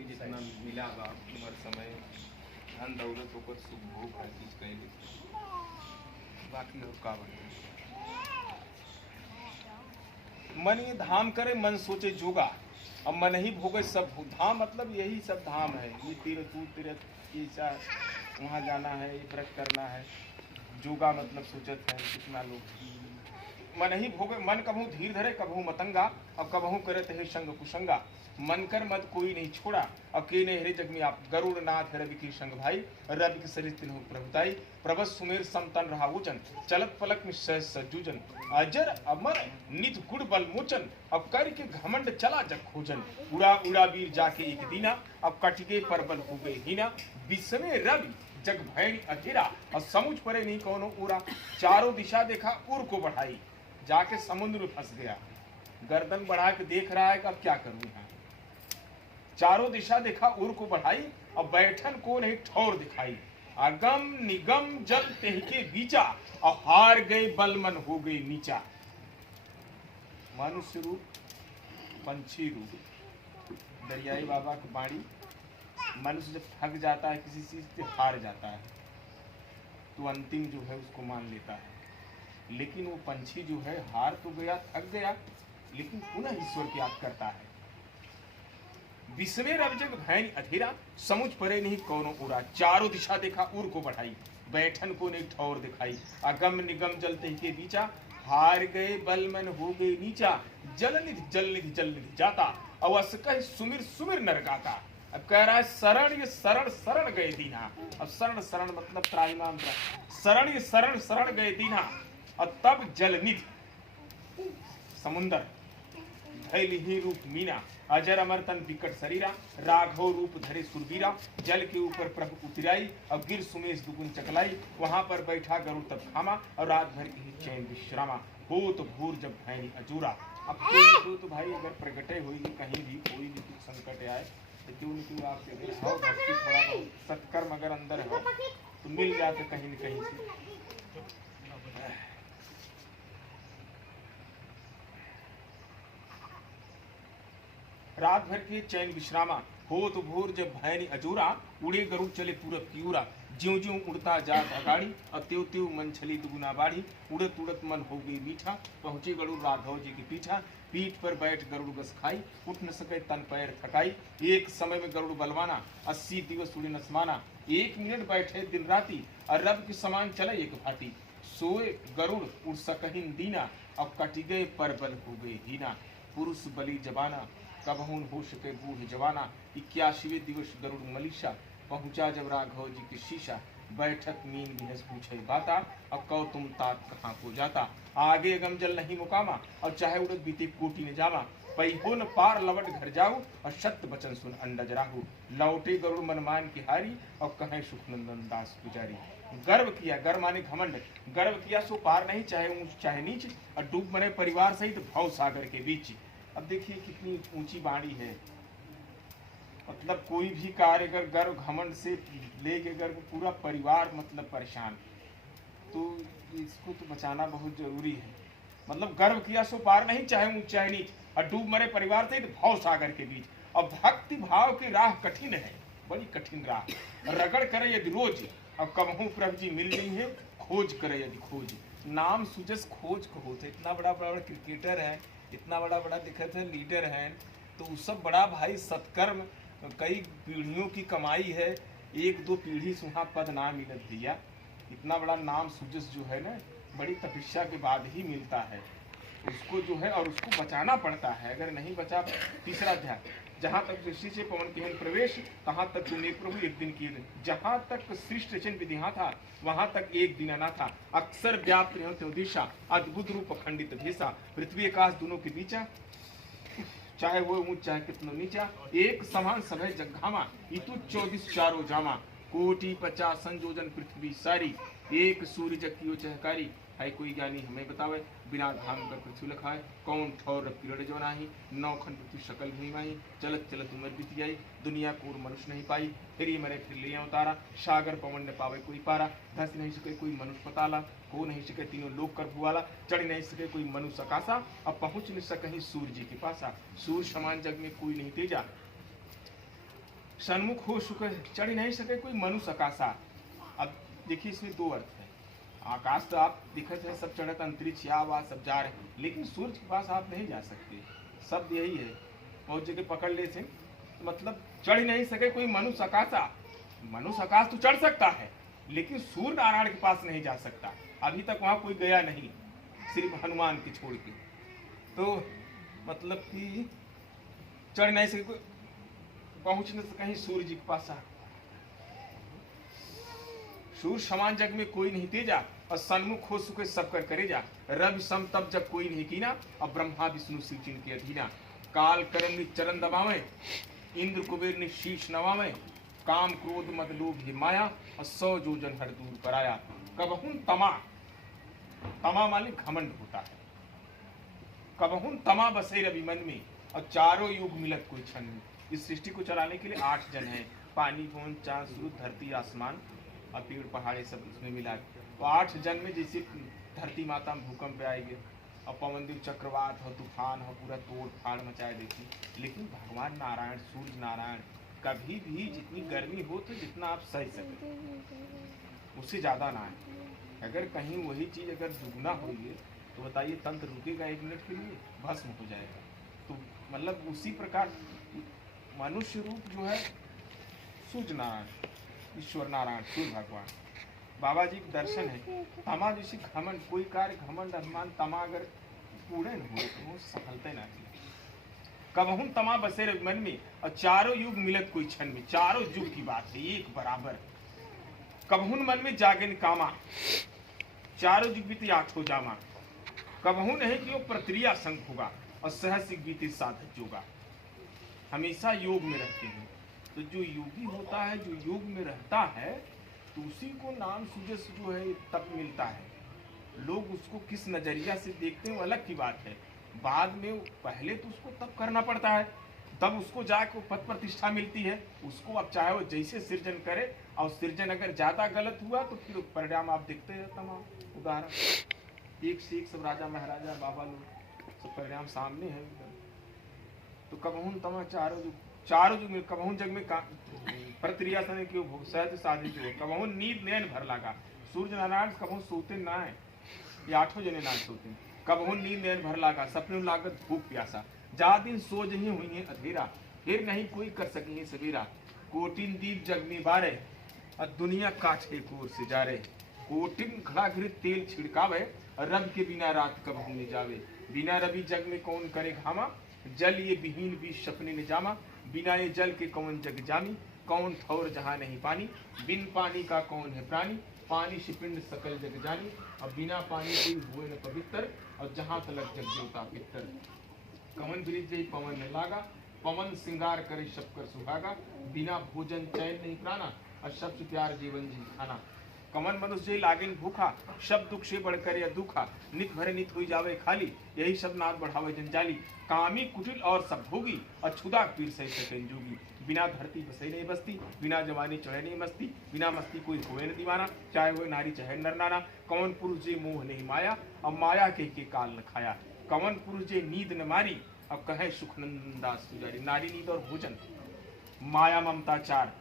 भी जितना मिला बा उम्र समय धन दौलत ओकर सुख भोग हर चीज कैले बाकी और का बने। मन ये धाम करे मन सोचे जोगा अब मन ही भोगे सब भोग। धाम मतलब यही सब धाम है, ये तीर्थ तीर्थ ये वहाँ जाना है, ये व्रत करना है। जोगा मतलब सोचत है कितना लोग मन ही भोगे। मन कभू धीर धरे कभू मतंगा और कभू करत है संग कुसंगा। मन कर मत कोई नहीं छोड़ा अकेले हरे जग में आप। गरुड़ नाथ रवि की संग भाई रवि के शरीर तिन्हु प्रभुताई। प्रभस सुमेर समतन रहा वचन चलत पलक में सहज सज्जूजन। अजर अमर नित गुड़ बल मोचन अब कर के घमंड चला जग खोजन। उड़ा उड़ा वीर जाके एक दीना अब कटके पर बल हो गए हीना। विस्मय रवि जग भैन अधेरा और समुझ परे नहीं कौनो उरा। चारों दिशा देखा उर को बढ़ाई जाके समुद्र में फंस गया। गर्दन बढ़ा के देख रहा है कि अब क्या करूं यहाँ। चारों दिशा देखा उर को बढ़ाई और बैठन को नहीं ठौर दिखाई। अगम निगम जल तेहके बीचा और हार गए बल मन हो गई नीचा। मनुष्य रूप पंछी रूप दरियाई बाबा की बाणी। मनुष्य जब थक जाता है किसी चीज से हार जाता है तो अंतिम जो है उसको मान लेता है। लेकिन वो पंछी जो है हार तो गया थक गया लेकिन पुनः ईश्वर की याद करता है। विस्मय रवि जग भैन अधेरा समुझ परे नहीं कौनो उरा। चारों दिशा देखा उर को बढ़ाई बैठन को नहीं ठौर दिखाई। अगम निगम जलते के बीचा हार गए बल मन हो गए नीचा। जल निधि जाता अवस कह सुमिर सुमिर नर गाता। अब कह रहा है शरण ये शरण शरण गए दीना। अब शरण शरण मतलब त्राहिमाम शरण ये शरण शरण गए दीना। और तब जल निधि समुंदर धैल ही रूप मीना। अजर अमर तन विकट शरीरा राघव रूप धरे सुरवीरा। जल के ऊपर प्रभु उतराई और गिर सुमेश दुगुन चकलाई। वहां पर बैठा गरुड़ तब खामा और रात भर की चैन विश्रामा। हो तो भूर जब भैनी अजूरा। अब क्यों तो भाई अगर प्रगटे हुई कहीं भी कोई भी कुछ संकट आए तो क्यों नहीं क्यों आपके भाव भक्ति थोड़ा बहुत सत्कर्म अगर अंदर है तो मिल जाते कहीं न कहीं से। रात भर के चैन विश्रामा। हो तो भोर जब भैनी अजूरा। उड़े गरुड़ चले पूरब की उरा। ज्यों ज्यों उड़ता जात अगाड़ी और त्यों त्यों मन छली दुगुना बाढ़ी। उड़त उड़त मन हो गई मीठा पहुंचे गरुड़ राघव जी की पीठा। पीठ पर बैठ गरुड़ गस खाई उठ न सके तन पैर थकाई। एक समय में गरुड़ बलवाना 80 दिवस उड़े नसमाना। 1 मिनट बैठे दिन राती और रब के समान चले एक भांति। सोए गरुड़ उड़ सकहिन दीना अब कट गए पर बल हो गए हीना। पुरुष बलि जबाना कबहून हो सके बूढ़ जवाना। 81वें दिवस गरुड़ मलीशा पहुंचा जब राघव जी की शीशा। बैठक मीन बिहस पूछे बाता अब कहो तुम तात कहाँ को जाता। आगे अगम जल नहीं मुकामा और चाहे उड़द बीते कोटि न जावा। पहिहो न पार लवट घर जाऊ और सत्य बचन सुन अंडज राहु। लौटे गरुड़ मनमान की हारी और कहे सुखनंदन दास पुजारी। गर्व किया गर्व माने घमंड गर्व किया सो पार नहीं चाहे ऊंच चाहे नीच और डूब मरे परिवार सहित भव सागर के बीच। अब देखिए कितनी ऊंची बाणी है। मतलब कोई भी कार्य अगर गर्व घमंड से लेके गर्व पूरा परिवार मतलब परेशान तो इसको तो बचाना बहुत जरूरी है। मतलब गर्व किया सो पार नहीं चाहे ऊंच चाहे नीच और डूब मरे परिवार से भव सागर के बीच। और भक्ति भाव की राह कठिन है बड़ी कठिन राह। रगड़ करे यदि रोज अब कबहू प्रभु जी मिल गई है खोज करे यदि खोज। नाम सुजस खोज कहो थे। इतना बड़ा बड़ा क्रिकेटर है इतना बड़ा बड़ा दिखत है लीडर है तो उस सब बड़ा भाई सत्कर्म कई पीढ़ियों की कमाई है। 1-2 पीढ़ी से वहाँ पद ना मिलत भैया। इतना बड़ा नाम सुजस जो है ना बड़ी तपस्या के बाद ही मिलता है उसको जो है और उसको बचाना पड़ता है। अगर नहीं बचा तीसरा अध्याय जहाँ तक दृष्टि से पवन केहन प्रवेश तहाँ तक तुमने प्रभु एक दिन किए। जहाँ तक सृष्टि रचन विधिहा था वहाँ तक एक दिन ना था। अक्सर व्याप्त त्यों दिशा अद्भुत रूप अखंडित भेसा। पृथ्वी आकाश दोनों के बीचा चाहे वो ऊंच चाहे कितना नीचा। एक समान सभय जगघामा इतु 24 चारों जामा। कोटि 50 संयोजन पृथ्वी सारी एक सूर्य जग की चहकारी। है कोई ज्ञानी हमें बतावे बिना धाम कर पृथ्वी लखाए। कौन ठौर पीड़ जो नाही 9 खंड पृथ्वी सकल भूमि माही। चलत चलत उमर बीती आई दुनिया को मनुष्य नहीं पाई। फिर ये मरे फिर लिया उतारा सागर पवन न पावे कोई पारा। धस नहीं सके कोई मनुष्य पताला हो नहीं सके तीनों लोक कर भुआला। चढ़ नहीं सके कोई मनुष्य आकाशा अब पहुंच नहीं सके सूर्य जी के पासा। सूर्य समान जग में कोई नहीं तेजा सन्मुख हो सुख चढ़ नहीं सके कोई मनुष्य आकाशा। अब देखिए इसमें दो अर्थ है। आकाश तो आप दिखत है, सब चढ़त अंतरिक्ष या वा सब जा रहे हैं, लेकिन सूर्य के पास आप नहीं जा सकते। शब्द यही है, बहुत जगह पकड़ ले थे, मतलब चढ़ नहीं सके कोई मनुष्य आकाशा। मनुष्य आकाश तो चढ़ सकता है, लेकिन सूर्य नारायण के पास नहीं जा सकता। अभी तक वहां कोई गया नहीं, सिर्फ हनुमान के छोड़ के। तो मतलब कि चढ़ नहीं सके कोई, पहुंच नहीं सके सूर्य जी के पास। सूर्य समान जग में कोई नहीं तेजा, और सन्मुख हो सुखे सब कर करे जा। रवि सम तब जब कोई नहीं कीना, और ब्रह्मा विष्णु शिव चिन्ह के अधीना। काल करम नि चरण दबावे, इंद्र कुबेर नि शीश नवावे। काम क्रोध मद लोभ ही माया, और 100 जोजन हर दूर पराया। कबहुन तमा, तमा माने घमंड होता है। कबहुन तमा बसे रवि मन में, और चारों युग मिलत कोई क्षण में। इस सृष्टि को चलाने के लिए 8 जन हैं, पानी पवन चांद सूरज धरती आसमान और पेड़ पहाड़े सब उसमें मिला। तो 8 जन में जैसे धरती माता में भूकंप आएंगे, और पवन देव चक्रवात हो, तूफान हो, पूरा तोड़ फाड़ मचाए देखी। लेकिन भगवान नारायण, सूर्य नारायण कभी भी जितनी गर्मी हो तो जितना आप सह सके, उससे ज्यादा ना है। अगर कहीं वही चीज अगर दुगना हुई तो बताइए, तंत्र रुकेगा 1 मिनट के लिए, भस्म हो जाएगा। तो मतलब उसी प्रकार मनुष्य रूप जो है सूर्य नारायण, ईश्वर नारायण, सूर्य भगवान। बाबा जी के दर्शन है। तमा जैसे घमंड, कोई कार्य घमंड अभिमान तमा अगर पूर्ण हो तो वो सफलता ना की। कबहुन तमा बसे रवि मन में, और चारों युग मिलत कोई क्षण में। चारों युग की बात है, एक बराबर। कबहुन मन में जागन कामा, चारों युग बीते 8 हो जामा। कबहू नहीं कि वो प्रक्रिया संग होगा, और सहस बीते साधक जोगा। हमेशा योग में रहते हैं। तो जो योगी होता है, जो योग में रहता है, तो उसी को नाम सुजस जो है तब मिलता है। लोग उसको किस नजरिया से देखते हैं वो अलग की बात है। बाद में पहले तो उसको तब करना पड़ता है, तब उसको जाके पद प्रतिष्ठा मिलती है। उसको अब चाहे वो जैसे सृजन करे, और सृजन अगर ज्यादा गलत हुआ तो फिर परिणाम आप देखते हैं। तमाम उदाहरण एक से एक सब राजा महाराजा बाबा लोग सब परिणाम सामने है। तो कबहुन तमा चारों युग में, कबहुन जग में प्रक्रिया सने क्यों भोग सहज साधित हो। कबहुन नींद नैन भर लागा, सूर्य नारायण कबहुन सोते ना है, ये 8 जने ना सोते। कबहुन नींद नैन भर लागा, सपने लागत भूख प्यासा। जा दिन सोज ही हुई है अधेरा, फिर नहीं कोई कर सके सवेरा। कोटिन दीप जग में बारे, और दुनिया काठे कोर से जा रहे। कोटिन खड़ा घृत तेल छिड़कावे, रब के बिना रात कबहू न जावे। बिना रवि जग में कौन करे घामा, जल ये विहीन भी सपने न जामा। बिना ये जल के कौन जग जामी, कौन ठौर जहाँ नहीं पानी। बिन पानी का कौन है प्राणी, पानी से पिंड सकल जग जानी। और बिना पानी कोई हुए न पवित्र, और जहाँ तलक जग देवता पितर। कमन ब्रिज जय पवन न लागा, पवन सिंगार करे सब कर सुहागा। बिना भोजन चैन नहीं प्राणा, और सबसे प्यार जीवन जी खाना। कमन मनुष्य लागेन भूखा, सब दुख से बढ़कर या दुखा। नित भरे नित हुई जावे खाली, यही सब नाथ बढ़ावे जंजाली। कामी कुटिल और सब भोगी, और छुदा पीर सही सकें जोगी। बिना धरती बसे नहीं बसती, बिना जवानी चढ़े नहीं मस्ती। बिना मस्ती कोई होए न दीवाना, चाहे वो नारी चाहे नर नाना। कौन पुरुष जे मोह नहीं माया, अब माया के काल न खाया। कौन पुरुष जे नींद न मारी, अब कहे सुखनंदन दास पुजारी। नारी नींद और भोजन, माया ममता चार,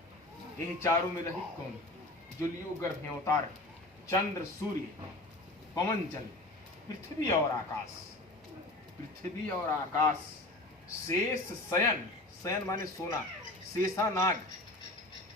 इन चारों में रहित कौन। जुलियो गर्भ अवतार, चंद्र सूर्य पवन जल, पृथ्वी और आकाश। पृथ्वी और आकाश, शेष शयन, शयन माने सोना। शेषा नाग,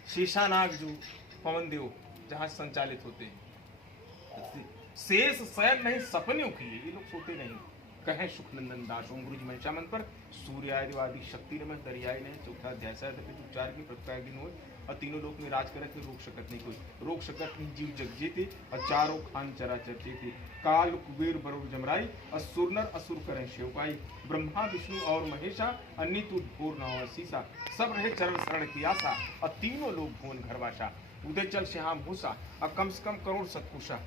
शेषा नाग जो पवन देव जहां संचालित होते हैं। शेष शयन नहीं सपने किए, ये लोग सोते नहीं। कहे सुखनंदन दास ओम गुरु जी महिषा मन पर। सूर्यादिवादी शक्ति नमः दरियाई ने। चौथा अध्याय से 4 की प्रत्येक दिन हुए, और तीनों लोक में राज करत में रोक सकत नहीं कोई। रोक सकत नहीं जीव जग जेते, और चारों खान चराचर चेते। काल कुबेर बरुड़ जमराई, और सुरनर असुर करें सेवकाई। ब्रह्मा विष्णु और महेशा, अन्य भोर न शीशा। सब रहे चरण शरण की आशा, और तीनों लोग भुवन घरवासा। उदय चल श्याम भूषा, और कम से कम करोड़ सतकुशा।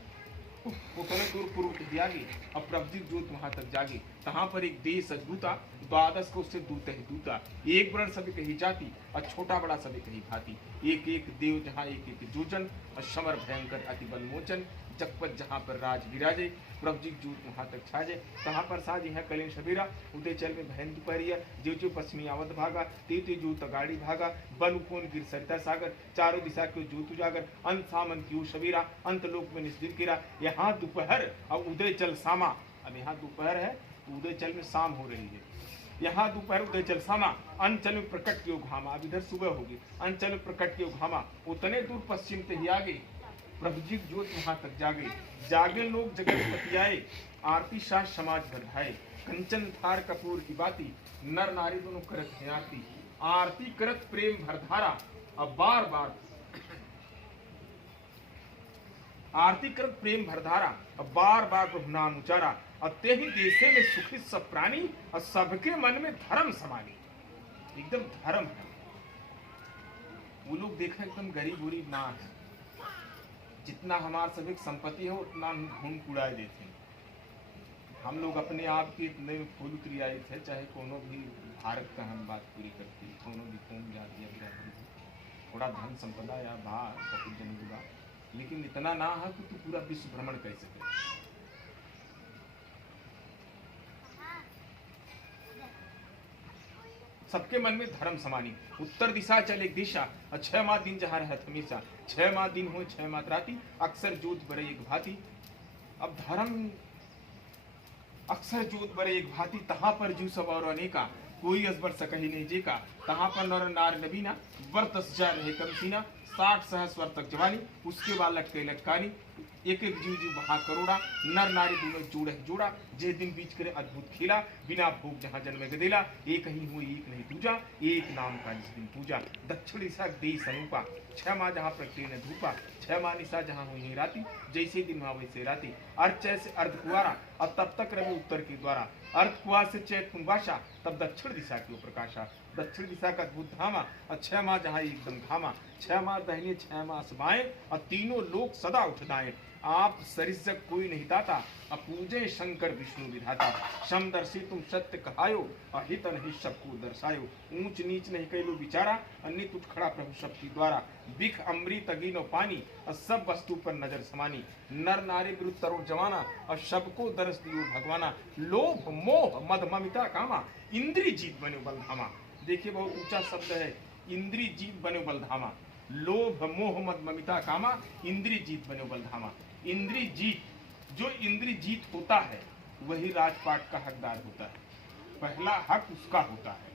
पूर्व त्यागी, और प्रबुद्ध ज्योत वहां तक जागी। तहां पर एक देश दूता, 12 को उससे दूत है दूता। एक वर्ण सभी कही जाति, और छोटा बड़ा सभी कही भांति। एक एक देव जहाँ एक एक जोजन, और समर भयंकर अति बल मोचन। जगपत जहाँ पर राज विराजे, प्रभु जी जूत वहाँ तक छाजे। तहाँ पर साज यहाँ कलेन सबेरा, उदय चल में बहन दुपहरिया, जो जो पश्चिमी आवत भागा, ते जूत गाड़ी भागा, बन कोन गिर सरिता सागर, चारों दिशा के जूत उजागर, अंत सामन क्यों सबेरा, अंत लोक में निस्दिन किरा। यहाँ दोपहर और उदय चल सामा, अब यहाँ दोपहर है, उदय चल में शाम हो रही है। यहाँ दोपहर उदय चल सामा, अंचल में प्रकट की घामा, अब इधर सुबह होगी, अंचल में प्रकट की घामा, उतने दूर पश्चिम ते ही आगे, प्रभु जी ज्योत वहां तक जागे। जागे लोग जगत पतियाए, आरती शाह समाज बढ़ाए, कंचन थार कपूर की बाती, नर नारी दोनों करत हैं आरती, आरती करत प्रेम भरधारा। अब बार बार आरती करत प्रेम भरधारा, अब बार बार प्रभु नाम उचारा। और ते ही देशे में सुखी सब प्राणी, और सबके मन में धर्म समानी, एकदम धर्म है। वो लोग देखा एकदम गरीब उरीब ना है, जितना हमारा सभी संपत्ति है उतना घूम कुड़ा देते हैं। हम लोग अपने आप के इतने फूल उतरी आए थे, चाहे कोनो भी भारत का हम बात पूरी करते, कोनो भी कौम जाती है बिरादरी, थोड़ा धन संपदा या बाहर बहुत जन जुड़ा, लेकिन इतना ना है कि तू पूरा विश्व भ्रमण कर सके। सबके मन में धर्म समानी, उत्तर दिशा चल एक दिशा, और 6 माह दिन जहाँ रहत हमेशा, 6 माह दिन हो 6 माह राती, अक्सर जोत बरे एक भांति। अब धर्म अक्सर जोत बरे एक भांति, तहाँ पर जू सब और अनेका, कोई असबर सकही नहीं जेका, तहाँ पर नर नार नबीना, बरतस जा रहे कम सीना, 60 सहस्र वर्ष तक जवानी, उसके बाद लटके लटकानी, एक एक जीव जीव बहा करोड़ा, नर नारी दोनों जोड़ है जोड़ा, जे दिन बीच करे अद्भुत खेला, बिना भोग जहाँ जन्म गदेला, एक ही हुई एक नहीं दूजा, एक नाम का जिस दिन पूजा। दक्षिण दिशा देश अनुपा, 6 माह जहाँ प्रकृति ने धूपा, 6 माह निशा जहाँ हुई राती, जैसे दिन वहाँ वैसे राती, अर्थ से अर्ध कुआरा, अब तब तक रवि उत्तर के द्वारा, अर्थ कुआ से चैत पुनवासा, तब दक्षिण दिशा की ओर प्रकाशा, दक्षिण दिशा का अद्भुत धामा, और 6 माह जहाँ एकदम घामा, 6 माह दहने 6 माह बाएं, और तीनों लोग सदा उठदाएं। आप सरिसक कोई नहीं दाता, अपूजे शंकर विष्णु विधाता, समदर्शी तुम सत्य कहायो, अहित नहीं सबको दर्शायो, ऊंच नीच नहीं कैलो विचारा, अन्य उठ खड़ा प्रभु सबकी द्वारा, बिख अमृत अगिनो पानी, और सब वस्तु पर नजर समानी, नर नारी विरुद्ध तरुण जवाना, और सबको दरस दियो भगवाना, लोभ मोह मद ममिता कामा, इंद्री जीत बने बलधामा। देखिए बहुत ऊंचा शब्द है, इंद्री जीत बने बलधामा, लोभ मोह मद ममिता कामा, इंद्री जीत बने बलधामा। इंद्री जीत, जो इंद्री जीत होता है वही राजपाट का हकदार होता है, पहला हक उसका होता है।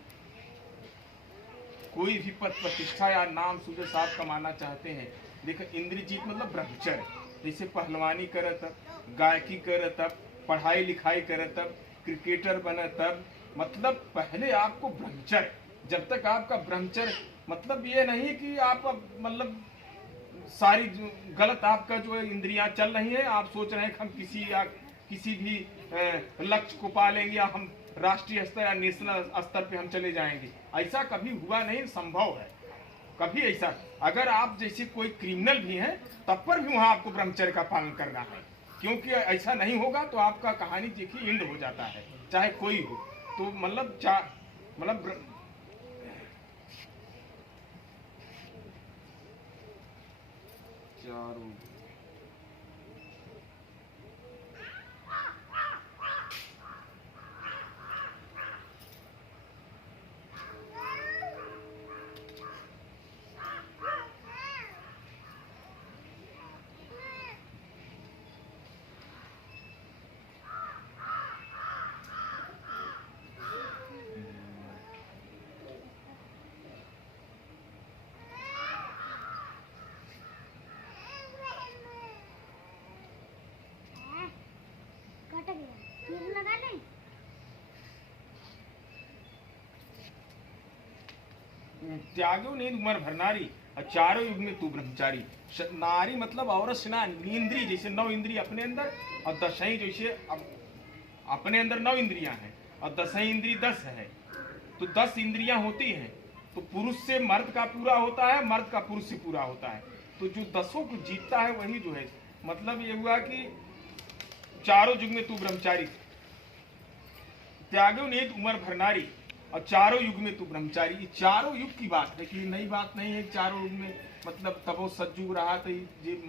कोई भी पद प्रतिष्ठा या नाम सुबह साथ कमाना चाहते हैं, देखो इंद्री जीत मतलब ब्रह्मचर्य, जैसे पहलवानी करे तब, गायकी करे तब, पढ़ाई लिखाई करे तब, क्रिकेटर बने तब, मतलब पहले आपको ब्रह्मचर्य, जब तक आपका ब्रह्मचर्य मतलब ये नहीं कि आप मतलब सारी गलत आपका जो इंद्रियां चल रही हैं, आप सोच रहे हैं कि हम किसी भी लक्ष्य को पा लेंगे, या हम राष्ट्रीय स्तर या नेशनल स्तर पे हम चले जाएंगे, ऐसा कभी हुआ नहीं, संभव है कभी ऐसा। अगर आप जैसे कोई क्रिमिनल भी हैं तब पर भी वहां आपको ब्रह्मचर्य का पालन करना है, क्योंकि ऐसा नहीं होगा तो आपका कहानी देखिए एंड हो जाता है, चाहे कोई हो। तो मतलब चारों त्यागो नींद उमर भरनारी, और चारों युग में तू ब्रह्मचारी। नारी मतलब औरत सेना, इंद्री जैसे 9 इंद्री अपने अंदर, और 10 जैसे अपने अंदर 9 इंद्रियां हैं, और 10 इंद्री 10 है, तो 10 इंद्रियां होती हैं, तो पुरुष से मर्द का पूरा होता है, मर्द का पुरुष से पूरा होता है, तो जो 10 को जीतता है वही जो है, मतलब ये हुआ कि चारों युग में तू ब्रह्मचारी। त्यागो नींद उमर भरनारी, और चारों युग में तू ब्रह्मचारी। ये चारों युग की बात है कि नई बात नहीं है। चारों युग में मतलब तबो सतयुग रहा तो ये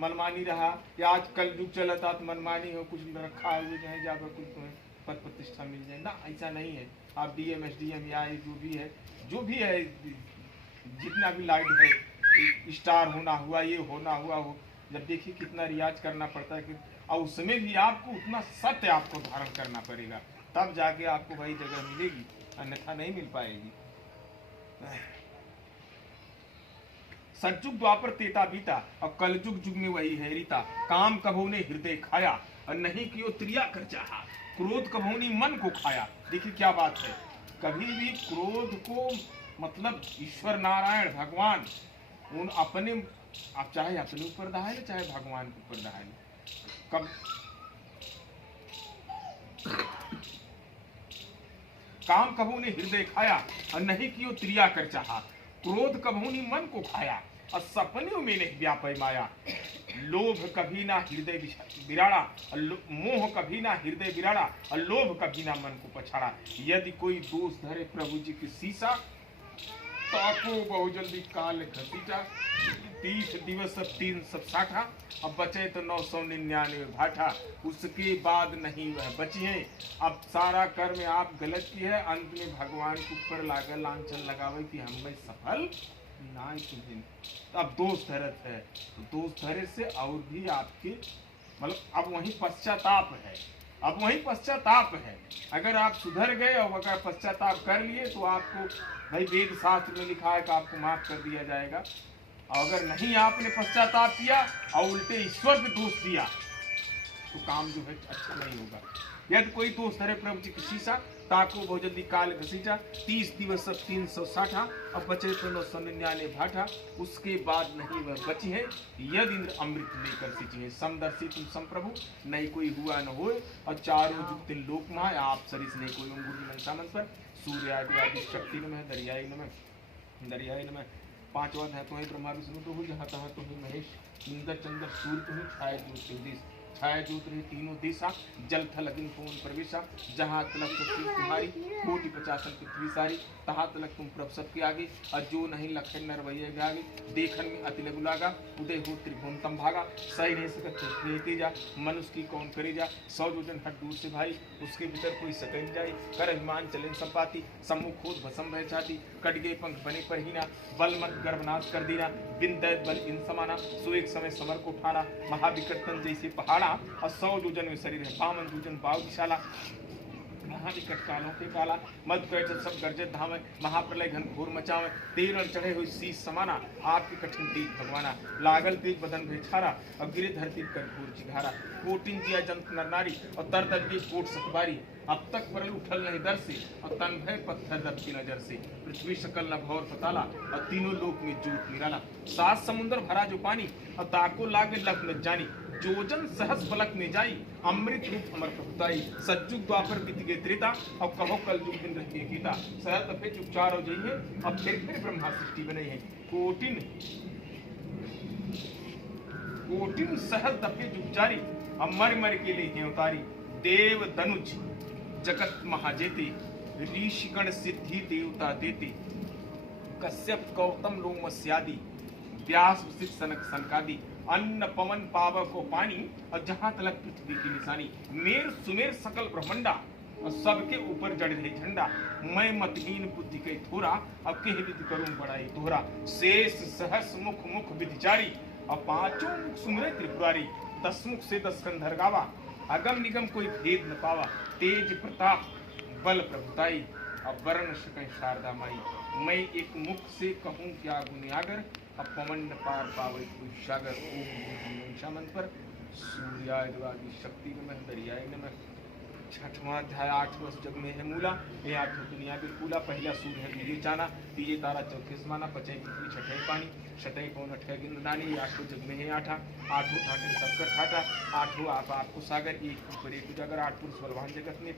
मनमानी रहा, या आज कल युग चला था तो मनमानी हो, कुछ रखा हुए जो है जाकर कुछ तुम्हें पद प्रतिष्ठा मिल जाए ना, ऐसा नहीं है। आप डीएम एसडीएम या जो भी है जितना भी लाइट है, स्टार होना हुआ, ये होना हुआ हो, जब देखिए कितना रियाज करना पड़ता है कि, और उसमें भी आपको उतना सत्य आपको धारण करना पड़ेगा, तब जाके आपको वही जगह मिलेगी, अन्यथा नहीं मिल पाएगी। सतयुग द्वापर तेता बीता और कलयुग युग में वही है रीता। काम कभू ने हृदय खाया और नहीं कियो त्रिया कर चाहा, क्रोध कभू ने मन को खाया। देखिए क्या बात है, कभी भी क्रोध को मतलब ईश्वर नारायण भगवान उन अपने, आप चाहे अपने ऊपर दहाए चाहे भगवान के ऊपर दहाए, कब काम कभू ने हृदय खाया और नहीं कियो त्रिया कर चाहा, क्रोध कभू ने मन को खाया और सपने में नहीं व्यापय माया। लोभ कभी ना हृदय बिराड़ा, मोह कभी ना हृदय बिराड़ा और लोभ कभी ना मन को पछाड़ा। यदि कोई दोष धरे प्रभु जी की सीसा, ताको बहु जल्दी काल घसीटा। 30 दिवस सब 360 अब बचे तो 999 भाठा, उसके बाद नहीं वह बची है। अब सारा कर्म आप गलत की है, अंत में भगवान के ऊपर लागल लांछन लगावे कि हम में सफल ना। अब दोष धरत है तो दोष धरे से और भी आपके मतलब अब वही पश्चाताप है, अब वही पश्चाताप है। अगर आप सुधर गए और अगर पश्चाताप कर लिए तो आपको भाई वेद शास्त्र में लिखा है कि आपको माफ कर दिया जाएगा। और अगर नहीं आपने पश्चाताप किया और उल्टे ईश्वर पे दोष दिया तो काम जो है अच्छा नहीं होगा। यदि कोई दोष धरे प्रभु जी की शीशा, ताको बहुत जल्दी काल घसीटा। 30 दिवस सब 360 अब बचे तो 999 भाठा, उसके बाद नहीं वह बची है। यदि इंद्र अमृत लेकर सिंची है, समदर्शी तुम संप्रभु नहीं कोई हुआ न होए। और चारों युग तीन लोक में आप सरिस नहीं कोई अंगुली मनसा मन पर। सूर्य आदि शक्ति नमः, दरियाई नमः। 5वां है तो ब्रह्मा विष्णु तो हो, जहाँ तहाँ तो महेश, इंद्र चंद्र सूर्य तुम्हें छाया ज्योतिर्देश, छाया ज्योत रहे तीनों दिशा, जल थल अग्नि पवन प्रवेशा। जहाँ तलक तो तुम्हारी, कोटि 50 पृथ्वी सारी, तहाँ तलक तुम प्रभ सबके आगे। और जो नहीं लखन नर वही आगे, देखन में अति लघु लागा। उदय हो त्रिभुवन तम भागा, सही नहीं सकत तेजा, मनुष्य की कौन करे जा। 100 योजन हट दूर से भाई, उसके भीतर कोई सकन जाए। कर अभिमान चले संपाति, सम्मुख खोद भसम भय छाती। कट गए पंख बने पर हीना, बल मत गर्भनाश कर दीना। बिन दैत बल इन समाना, सो एक समय समर को उठाना। महाविकटन जैसे पहाड़ा और 100 योजन में शरीर है। 52 योजन बाव विशाला, महाविकट कालों के काला। मद कैट सब गर्जत धावे, महाप्रलय घन घोर मचावे। 13 चढ़े हुए शीश समाना, आपके कठिन तेज भगवाना। लागल तेज बदन भेछारा और गिरे धरती कर घोर चिघारा। कोटिन जिया जंत नर नारी और तर दर्दी कोट सतबारी। अब तक परल उठल नहीं दर से और तन भय पत्थर दब की नजर से। पृथ्वी सकल न भौर पताला और तीनों लोक में जोत निराला। 7 समुद्र भरा जो पानी और ताको लागे लख न जानी। जोजन सहस फलक में जाई, अमृत रूप अमर प्रभुताई। सतयुग द्वापर बीत गए त्रेता और कहो कल युग इंद्र के गीता। सहत दफे चुप चार हो जाइए, अब फिर ब्रह्मा सृष्टि बनी है। कोटिन सहत दफे चुप चारी, अब मर मर के लिए हैं उतारी। देव धनुज जगत महाजेती, ऋषिगण सिद्धि देवता देती। कश्यप गौतम लोमस्यादि, व्यास वशिष्ठ सनक सनकादि। अन्न पवन पावक को पानी और जहां तलक पृथ्वी की निशानी। मेर सुमेर सकल ब्रह्मंडा और सबके ऊपर जड़ रही झंडा। मैं मतहीन बुद्धि के थोरा, अब कह विधि करूं बड़ाई तोहरा। शेष सहस मुख मुख विधिचारी और 5 मुख सुमरे त्रिपुरारी। 10 मुख से 10 कंधर गावा, अगम निगम कोई भेद न पावा। तेज प्रताप बल प्रभुताई और वर्ण सकय शारदा माई। मैं एक मुख से कहूँ क्या गुनियागर, अब पवन न पार पावे कोई सागर। ओम शामन पर सूर्याय आदि शक्ति नमः, दरियाय नमः। 6वां अध्याय 8वां जग में है मूला, ये 8 दुनिया बिल्कुला। पहला सूर्य है बीजे चाना, तीजे तारा चौथे समाना। 5 पृथ्वी 6 पानी, 7 पवन 8 गिंदानी। 8 जग में है 8, 8 ठाकर सबकर ठाटा। 8 आप आपको सागर, एक ऊपर एक उजागर। 8 पुरुष बलवान जगत में,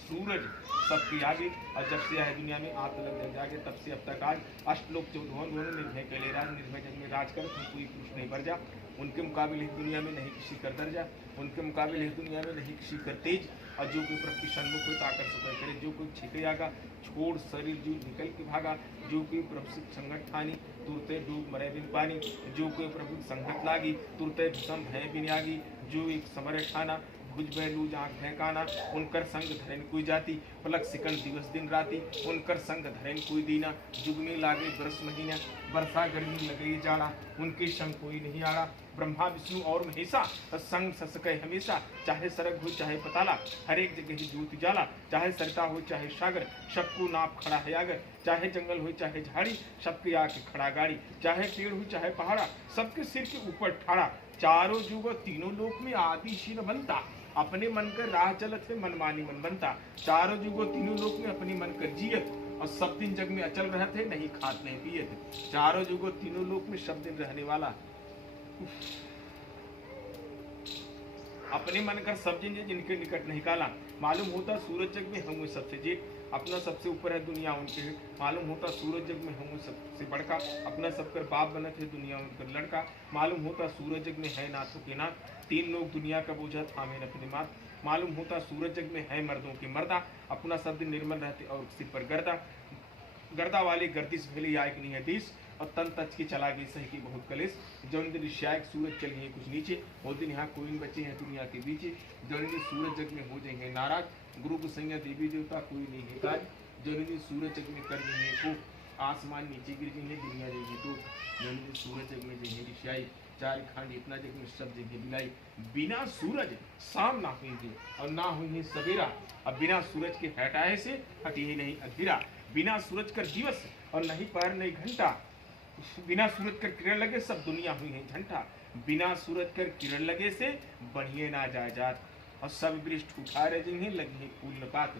सूरज सबके आगे। और जब से आए दुनिया में आप लग जग जागे, तब से अब तक आज अष्टलोक चौदहों दोनों निर्भय कैले राज, निर्भय जग में राज कर कोई पुरुष नहीं बढ़ जा। उनके मुकाबले इस दुनिया में नहीं किसी कर दर्जा, उनके मुकाबले इस दुनिया में नहीं किसी कर तेज। और जो कोई प्रभु की सन्मुख हो ताकर सुकर करे, जो कोई छिके आगा छोड़ शरीर जीव निकल के भागा। जो कोई प्रभु से संगत ठानी तुरते डूब मरे बिन पानी। जो कोई प्रभु संगत लागी तुरते भीषम भय बिन आगी। जो एक समरे ठाना भुज बैलू आँख भयकाना। उनकर संग धरेन कोई जाति पलक सिकंद दिवस दिन राति। उनकर संग धरेन कोई दीना जुगनी लागे बरस महीना। बरसा गर्मी लगे जाड़ा उनके संग कोई नहीं आड़ा। ब्रह्मा विष्णु और महेशा संग ससके हमेशा। चाहे सरग हो चाहे पताला हर एक जगह ही ज्योति जाला। चाहे सरता हो चाहे सागर सबको नाप खड़ा है आगर। चाहे जंगल हो चाहे झाड़ी सबके आके खड़ा गाड़ी। चाहे पेड़ हो चाहे पहाड़ा सबके सिर के ऊपर ठाड़ा। चारों जुग तीनों लोक में आदि शील बनता। अपने मन कर राह चलत है मनमानी मन बनता। चारों जुगों तीनों लोक में अपने मन कर जियत। और सब दिन जग में अचल रहते नहीं खात नहीं पियत। चारों जुगों तीनों लोक में सब दिन रहने वाला। अपने मन कर सब जिन जिनके निकट नहीं काला। मालूम होता सूरज जग में हम सबसे जेठ। अपना सबसे ऊपर है दुनिया उनके है। मालूम होता सूरज जग में हम सबसे बड़का। अपना सबकर बाप बनत है दुनिया उनकर लड़का। मालूम होता सूरज जग में है नाथों के नाथ। तीन लोग दुनिया का बोझा थामे अपने माथ। मालूम होता सूरज जग में है मर्दों के मर्दा। अपना सब दिन निर्मल रहते और सिर पर गर्दा। गर्दा वाले गर्दिश भले आयक नहीं है देश। और तन तच के चला गई सही की बहुत कलेश। जौन दिन ऋषियाक सूरज चल गए कुछ नीचे। वो दिन यहाँ कोई नहीं बचे हैं दुनिया के बीचे। जौन दिन सूरज जग में हो जाएंगे नाराज। गुरु को संज्ञा देवी देवता कोई नहीं है काज। जौन दिन सूरज जग में कर देंगे को आसमान नीचे गिर जाएंगे दुनिया देगी तो। जौन दिन सूरज जग में जाएंगे ऋषियाई चार खांड इतना जग में सब जगह बिलाई। बिना सूरज शाम ना हुई और ना हुई सवेरा। अब बिना सूरज के हटाए से हटी ही नहीं अंधेरा। बिना सूरज कर दिवस और नहीं पहर नहीं घंटा। बिना सूरज कर किरण लगे सब दुनिया हुई है झंठा। बिना सूरज कर किरण लगे से बढ़िए ना जा जात। और सब वृक्ष उठा रहे जिन्हें लगे फूल नपात।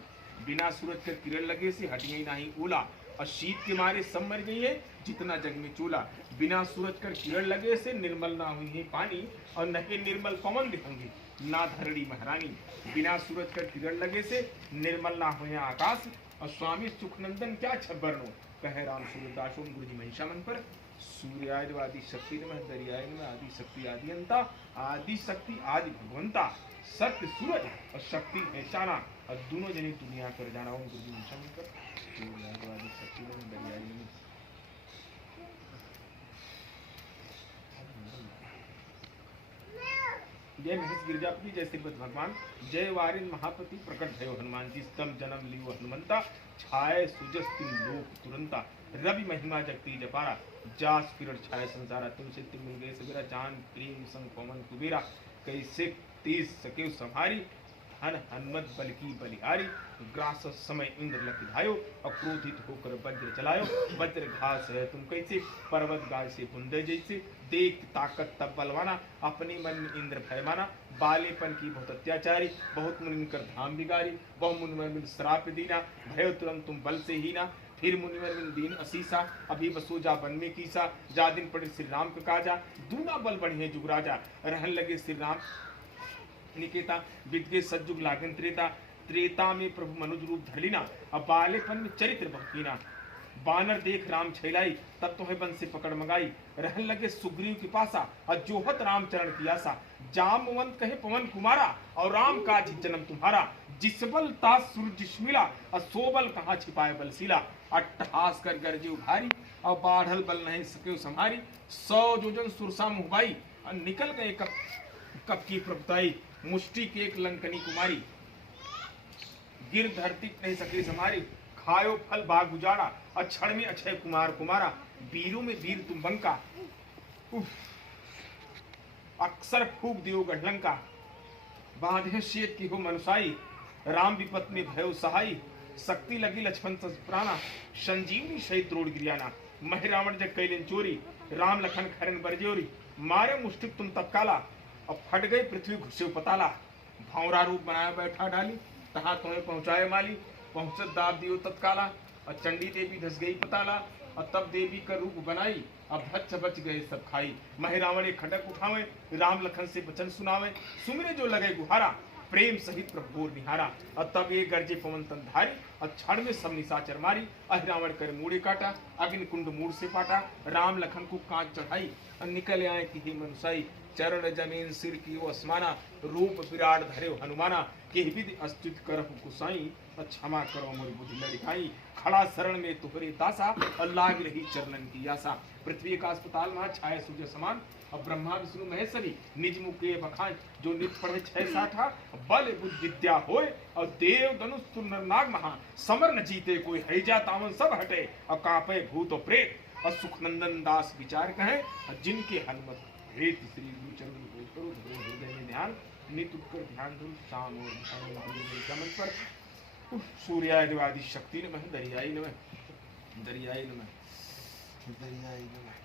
बिना सूरज कर किरण लगे से हटिए नहीं ओला। और शीत के मारे सब मर गई है जितना जग में चूल्हा। बिना सूरज कर किरण लगे से निर्मल ना हुई है पानी। और नहीं निर्मल पवन दिखेंगे ना धरणी महारानी। बिना सूरज कर किरण लगे से निर्मल ना हुए आकाश। और स्वामी सुखनंदन क्या छब्बरनो कहे राम सूर्यदासों गुरु जी महिषा मन पर। सूर्याय आदि शक्ति नमः दरियाय नमः आदि शक्ति आदि अंता। आदि शक्ति आदि भगवंता। सत्य सूरज और शक्ति पहचाना और दोनों जने दुनिया कर जाना हूँ गुरु जी महिषा मन पर। सूर्याय आदि शक्ति नमः दरियाय नमः। जय महेश गिरजापति जय श्रीपद भगवान। जय वारिन महापति प्रकट भयो हनुमान जी। स्तम जन्म लियो हनुमंता। छाए सुजस तिम लोक तुरंता। रवि महिमा जगती जपारा। जास किरण छाए संसारा। तुमसे तिम मिल गए सवेरा। जान प्रेम संग पवन कुबेरा। कैसे तेज सके संहारी। हन हनुमत बल की बलिहारी। ग्रास समय इंद्र लख धायो। और क्रोधित होकर वज्र चलायो। वज्र घास है तुम कैसे पर्वत गाय से बुंदे जैसे। देख ताकत तब बलवाना अपने मन में इंद्र भय माना। बालेपन की बहुत अत्याचारी बहुत मुनिकर धाम बिगारी। बहु मुनिवर मिल श्राप दीना भयो तुरंत तुम बल से ही ना। फिर मुनिवर मिल दीन असीसा अभी बसो जा बन में कीसा। जा दिन पड़े श्री राम का काजा दूना बल बढ़िए जुगराजा। रहन लगे श्री राम निकेता विद्य सज्जुग लागन त्रेता। त्रेता में प्रभु मनुज रूप धरलीना। अब बालेपन में चरित्र भक्तिना। बानर देख राम छैलाई तब तो है बन से पकड़ मंगाई। रहन लगे सुग्रीव के पासा और जोहत राम चरण की आशा। जामवंत कहे पवन कुमारा और राम का जन्म तुम्हारा। जिसबल ता सूरज मिला और सोबल कहाँ छिपाए बलशीला। अट्टहास कर गरजे उभारी और बाढ़ल बल नहीं सके संहारी। 100 जोजन सुरसा मुहबाई और निकल गए कब की प्रभुताई। मुष्टि के एक लंकनी कुमारी गिर धरती नहीं सके समारी। खायो फल भाग गुजारा और क्षण में अक्षय कुमार कुमारा। वीरों में वीर तुम बंका अक्सर फूक दियो गढ़लंका। बांधे शेत की हो मनुसाई राम विपत में भयो सहाई। शक्ति लगी लक्ष्मण प्राणा संजीवनी सहित द्रोड़ गिरियाना। मह रावण जग कैलन चोरी राम लखन खरन बरजोरी। मारे मुष्टिक तुम तत्काला और फट गई पृथ्वी घुसे पताला। भौरा रूप बनाया बैठा डाली तहा तुम्हें पहुंचाए माली। पहुंचत दाब दियो तत्काला और चंडी देवी धस गई पताला। और तब देवी का रूप बनाई अब भच्च बच गए सब खाई। मह रावण खटक उठावे राम लखन से वचन सुनावे। सुमिरे जो लगे गुहारा प्रेम सहित प्रभु और निहारा। और तब ये गर्जे पवन तनधारी और क्षण में सब निशाचर मारी। रावण कर मूड़े काटा, अग्नि कुंड मूड़ से पाटा। राम लखन को कांच चढ़ाई और निकल आए कि हे मनुसाई। चरण जमीन सिर की वो असमाना, रूप विराट धरे हनुमाना। के विधि अस्तुत करहु कुसाई, और क्षमा करो मोर बुद्धि लड़काई। खड़ा शरण में तुहरे दासा, और लाग रही चरणन की आशा। पृथ्वी का अस्पताल वहाँ छाए सूर्य समान, और ब्रह्मा विष्णु महेश्वरी निज मुख के बखान। जो नित पढ़े 6 बल बुद्धि विद्या होय, और देव धनुष तुर नर नाग महान। समर न जीते कोई हैजा तावन सब हटे, और कांपे भूत और प्रेत। और सुखनंदन दास विचार कहे, और जिनके हनुमत हेत श्री गुरु चरण करो हृदय में ध्यान। नित उत्कर ध्यान दो शाम और मन पर। सूर्याय देवादि शक्ति नमः, दरियाई नमः, दरियाई नमः, दरियाई नमः।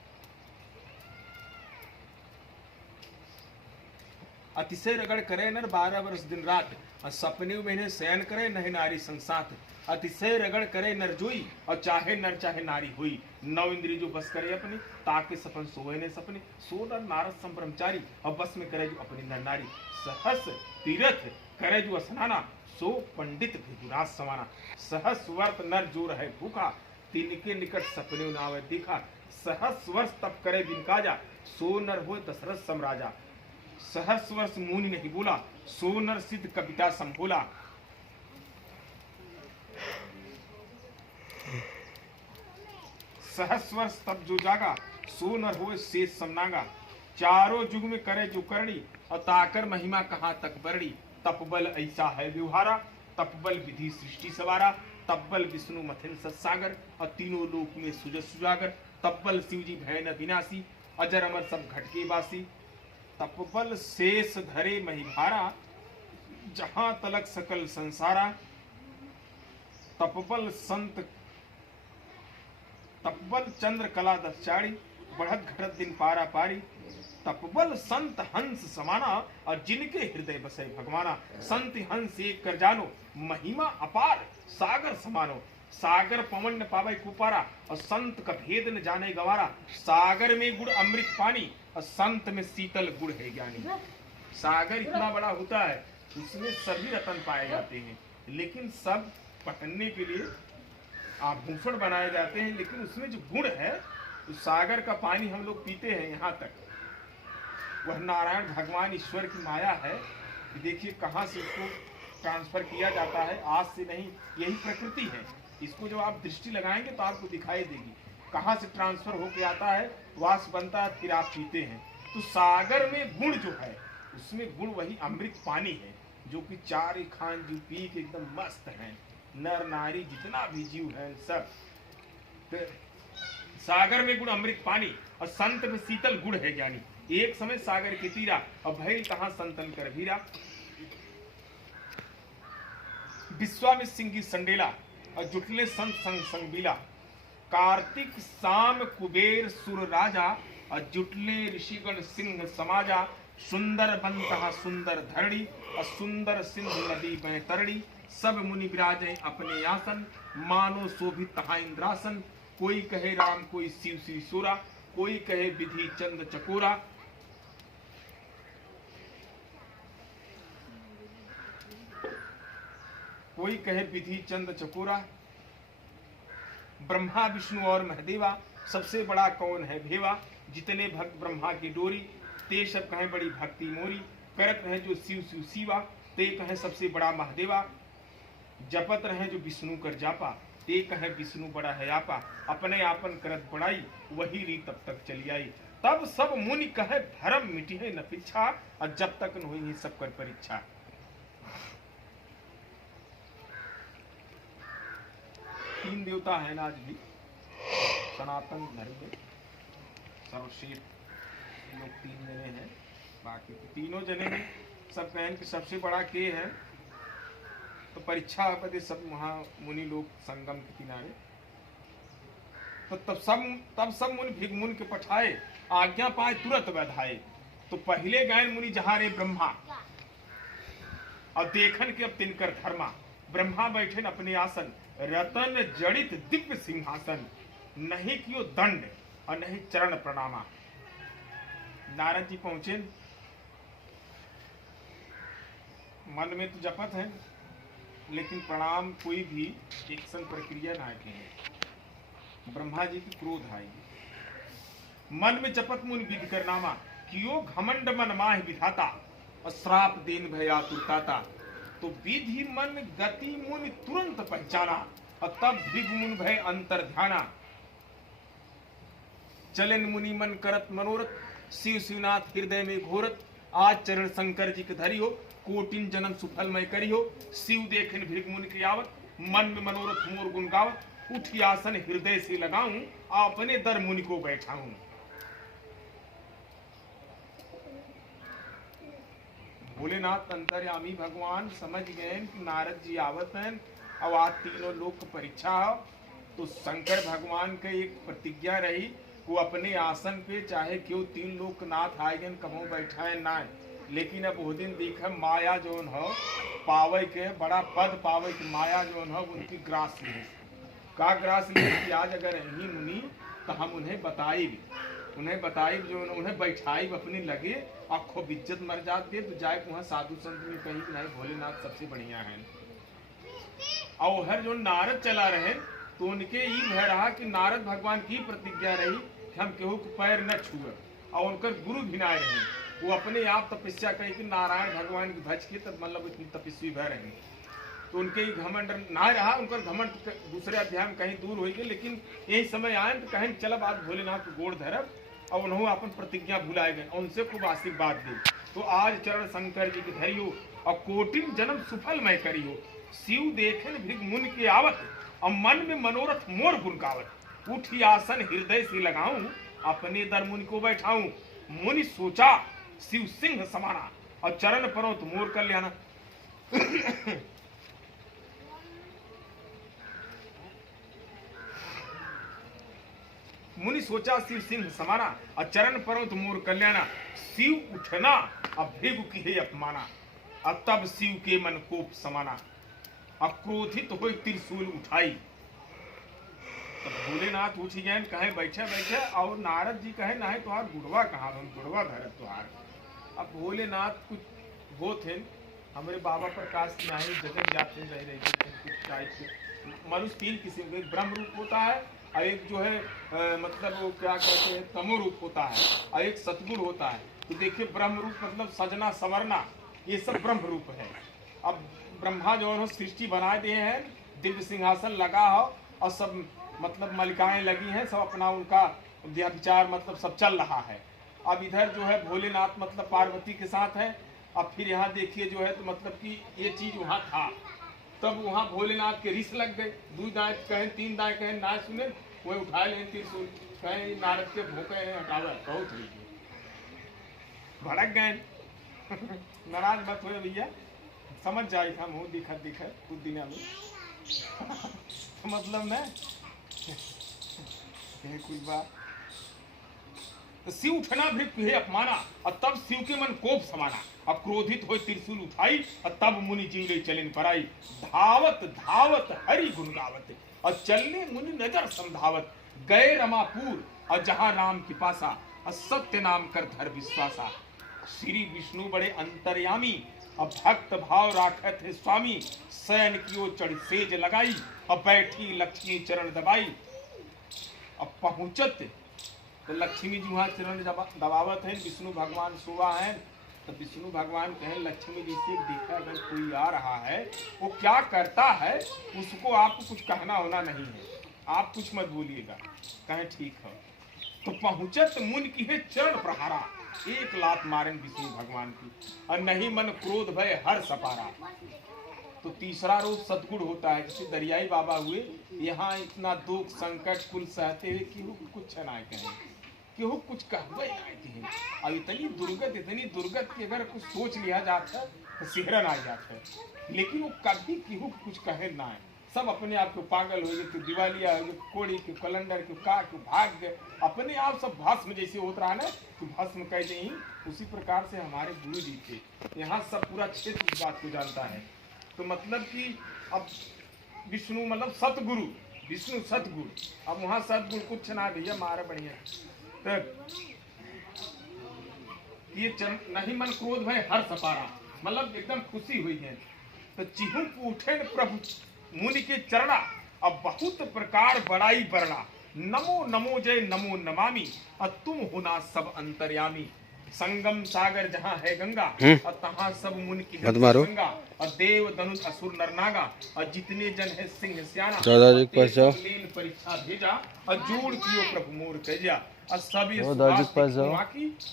अतिशय रगड़ करे नर 12 वर्ष दिन रात, और सपने में शयन करे नहे नारी संसात। अतिशय रगड़ करे नर जोई, और चाहे नर चाहे नारी हुई। 9 इंद्रिय जो बस करे अपनी, ताके सपन सोए ने सपने। सो नर नारद सम ब्रह्मचारी, और बस में करे जो अपनी नर नारी। सहस तीरथ करे जो स्नाना, सो पंडित भिगुराज समाना। सहस वर्ष नर जो रहे भूखा, तिनके निकट सपने नावे देखा। सहस वर्ष तप करे बिन काजा, सो नर हो दशरथ समराजा। सहस वर्ष मुनि नहीं बोला, सो नर सिद्ध कविता संभोला। सहस वर्ष तब जो जागा, सो नर हो शेष समनागा। चारों युग में करे जो करणी, और ताकर महिमा कहाँ तक बरड़ी। तपबल ऐसा है व्यवहारा, तपबल विधि सृष्टि सवारा। तब्बल विष्णु मथिन सत्सागर, और तीनों लोक में सुजस सुजागर। तब्बल शिव जी भय न विनाशी, अजर अमर सब घटके बासी। तपबल शेष धरे महिभारा, जहां तलक सकल संसारा। तपबल संत तपबल चंद्र कला दशाड़ी, बढ़त घटत दिन पारा पारी। तपबल संत हंस समाना, और जिनके हृदय बसे भगवाना। संत हंस एक कर जानो, महिमा अपार सागर समानो। सागर पवन न पावे कुपारा, और संत का भेद न जाने गवारा। सागर में गुड़ अमृत पानी, और संत में शीतल गुड़ है ज्ञानी। सागर इतना बड़ा होता है, उसमें सभी रतन पाए जाते हैं, लेकिन सब पटकने के लिए आभूषण बनाए जाते हैं। लेकिन उसमें जो गुण है, उस सागर का पानी हम लोग पीते हैं यहाँ तक, वह नारायण भगवान ईश्वर की माया है। देखिए कहाँ से उसको ट्रांसफर किया जाता है, आज से नहीं, यही प्रकृति है। इसको जब आप दृष्टि लगाएंगे तो आपको दिखाई देगी कहाँ से ट्रांसफर होके आता है, वास बनता है, फिर आप पीते हैं। तो सागर में गुण जो है, उसमें गुण वही अमृत पानी है, जो कि 4 खान जीव पी के एकदम मस्त हैं। नर नारी जितना भी जीव है सब। तो सागर में गुण अमृत पानी, और संत में शीतल गुड़ है ज्ञानी। एक समय सागर के तीरा, और भैल कहाँ संतन कर भीरा। विश्वामित्र सिंह की संडेला, और जुटले संत संग संग बीला। कार्तिक साम कुबेर सुर राजा, और जुटले ऋषिगण सिंह समाजा। सुंदर बन कहा सुंदर धरणी, और सुंदर सिंधु नदी में तरणी। सब मुनि विराजे अपने आसन, मानो शोभित तहा इंद्रासन। कोई कहे राम कोई शिव शिव सोरा, कोई कहे विधि चंद चकोरा। कोई कहे विधि चंद चकोरा। ब्रह्मा विष्णु और महदेवा, सबसे बड़ा कौन है भेवा। जितने भक्त ब्रह्मा की डोरी, ते सब कहे बड़ी भक्ति मोरी। करत रहे जो शिव शिव शिवा, ते कहे सबसे बड़ा महादेवा। जपत रहे जो विष्णु कर जापा, ते कहे विष्णु बड़ा है आपा। अपने आपन करत बड़ाई, वही री तब तक चली आई। तब सब मुनि कहे भरम मिटी है न पिछा, और जब तक न हुई सब कर परीक्षा। तीन देवता है ना आज भी सनातन धर्म में, सर्वश्रेष्ठ लोग 3 जने हैं। बाकी तो तीनों जने में सब कहें कि सबसे बड़ा के है, तो परीक्षा पदे सब वहाँ मुनि लोग संगम के किनारे। तो तब सब मुनि भिग मुन के पठाए, आज्ञा पाए तुरंत वधाए। तो पहले गए मुनि जहाँ रे ब्रह्मा, और देखन के अब तिनकर धर्मा। ब्रह्मा बैठे न अपने आसन, रतन जड़ित दिव्य सिंहासन। नहीं कियो दंड और नहीं चरण प्रणामा। नारद जी पहुंचे, मन में तो जपत है, लेकिन प्रणाम कोई भी एक्शन प्रक्रिया ना के ब्रह्मा जी की क्रोध आएगी। मन में जपत मुन विधि करनामा, कियो घमंड मन माह विधाता, श्राप देन भय आतुरताता। तो विधि मन गति मुन तुरंत पहचाना, और तब भृग मुन भय अंतर ध्याना। चलन मुनि मन करत मनोरथ, शिव शिवनाथ हृदय में घोरत। आज चरण शंकर जी के धरी हो, कोटिन जन्म सुफल मैं करी हो। शिव देखन भृग मुनि की आवत, मन में मनोरथ मोर गुण गावत। उठी आसन हृदय से लगाऊं, अपने दर मुनि को बैठाऊं। भोलेनाथ अंतर्यामी भगवान समझ गए कि नारद जी आवत हैं, अब आज तीनों लोक की परीक्षा हो। तो शंकर भगवान के एक प्रतिज्ञा रही, वो अपने आसन पे चाहे क्यों तीन लोकनाथ आएगन कभों बैठाए ना, लेकिन अब वो दिन देखा माया जोन हो पावे के बड़ा पद पावे की माया जोन हो उनकी ग्रास ली का ग्रास ली कि आज अगर यही मुनि तो हम उन्हें बताई जो उन्हें बैठाई अपने लगे आखो बिज्जत मर जाते तो जाए वहाँ साधु संत में कहीं नहीं भोलेनाथ सबसे बढ़िया है। और हर जो नारद चला रहे तो उनके ये भय रहा कि नारद भगवान की प्रतिज्ञा रही कि हम केहू को पैर न छुए, और उनकर गुरु भी ना रहे। वो अपने आप तपस्या कही कि नारायण भगवान की भज के तब मतलब इतनी तपस्वी भय रहे, तो उनके घमंड ना रहा। उनका घमंड दूसरे अध्याय में कहीं दूर होगी, लेकिन यही समय आए तो कहें चलब आज भोलेनाथ को गोड़ धरब, और उन्होंने अपन प्रतिज्ञा भुलाए गए, उनसे खूब आशीर्वाद दी। तो आज चरण शंकर जी की धरी हो, और कोटिन जन्म सुफल मैं करी हो। शिव देखन भृग मुनि के आवत, और मन में मनोरथ मोर गुण गावत। उठी आसन हृदय से लगाऊं, अपने दर मुनि को बैठाऊं। मुनि सोचा शिव सिंह समाना, और चरण परो तो मोर कल्याण। मुनि सोचा शिव सिंह समाना, और चरण परो तो मोर कल्याणा। शिव उठना अब भृगु की है अपमाना, और तब शिव के मन कोप समाना। अक्रोधित हो त्रिशूल उठाई, तो भोलेनाथ उठ गए कहे बैठे बैठे, और नारद जी कहे ना है तुहार गुड़वा कहाँ, हम गुड़वा धर तुहार। अब भोलेनाथ कुछ वो थे हमारे बाबा प्रकाश नहीं जगत जाते रह रहे थे। मनुष्य तीन किस्म के, ब्रह्म रूप होता है, और एक जो है मतलब वो क्या कहते हैं तमो रूप होता है, और एक सतगुण होता है। तो देखिए ब्रह्म रूप मतलब सजना संवरना, ये सब ब्रह्म रूप है। अब ब्रह्मा जो है सृष्टि बना दिए हैं, दिव्य सिंहासन लगा हो, और सब मतलब मलिकाएं लगी हैं, सब अपना उनका विचार मतलब सब चल रहा है। अब इधर जो है भोलेनाथ मतलब पार्वती के साथ है। अब फिर यहाँ देखिए जो है तो मतलब कि ये चीज वहाँ था, तब वहाँ भोलेनाथ के रिस लग गए। दो दाएं कहें तीन दाएं कहें ना सुने, वही उठा लें त्रिशूल, कहें नारद के भूखे हैं हटावा, बहुत हुई भड़क गए। नाराज मत हुए भैया, समझ जाए था मुँह दिखा कुछ दिन में मतलब न कुछ बात। तो शिव उठना भी अपमाना, और तब शिव के मन कोप समाना। अब क्रोधित हो त्रिशूल उठाई, और तब मुनि जीवरे चलन पराई। धावत धावत हरि गुण गावत, और चलने मुनि नजर समझावत। गए रमापुर और जहां राम की पासा, और सत्य नाम कर धर विश्वासा। श्री विष्णु बड़े अंतर्यामी, और भक्त भाव राखत है स्वामी। शयन कियो चढ़ सेज लगाई, और बैठी लक्ष्मी चरण दबाई। अब पहुंचत तो लक्ष्मी जी वहाँ चरण दबावत है, विष्णु भगवान सोवा है। तो विष्णु भगवान कहें लक्ष्मी जी से देखा अगर कोई आ रहा है वो क्या करता है, उसको आपको कुछ कहना होना नहीं है, आप कुछ मत बोलिएगा। कहें ठीक है। तो पहुंचत मुन की है चरण प्रहारा, एक लात मारन विष्णु भगवान की, और नहीं मन क्रोध भय हर सपारा। तो तीसरा रूप सतगुण होता है, जैसे दरियाई बाबा हुए, यहाँ इतना दुख संकट कुल सहते हुए केहू कुछ ना कहें, केहू कुछ कहवे ना। और इतनी दुर्गत कि अगर कुछ सोच लिया जाता है तो सिहरन आ जाता है, लेकिन वो कभी केहू कुछ कहे ना है। सब अपने आप को पागल हो गए, क्यों दिवालिया हो गए, कोड़ी क्यों कैलेंडर क्यों का क्यों भाग गए, अपने आप सब भस्म जैसे होता रहा ना तो भस्म कह दे। उसी प्रकार से हमारे गुरु जी थे, यहाँ सब पूरा क्षेत्र इस बात को जानता है। तो मतलब कि अब विष्णु मतलब सतगुरु, विष्णु सतगुरु। अब वहाँ सतगुरु कुछ ना भैया मारा बढ़िया। तो ये नहीं मन क्रोध भय हर सपारा, मतलब एकदम खुशी हुई है। तो चिहुक उठे न प्रभु मुनि के चरणा, अब बहुत प्रकार बड़ाई बरना, नमो नमो जय नमो नमामि, और तुम होना सब अंतर्यामी। संगम सागर जहाँ है गंगा, और तहाँ सब मुनि की गंगा, और देव धनुष असुर नरनागा, और जितने जन है सिंह स्याना, दादाजी के पास जाओ, परीक्षा भेजा, और जोड़ कियो प्रभु मोर कहिया, और सब दादाजी के पास जाओ,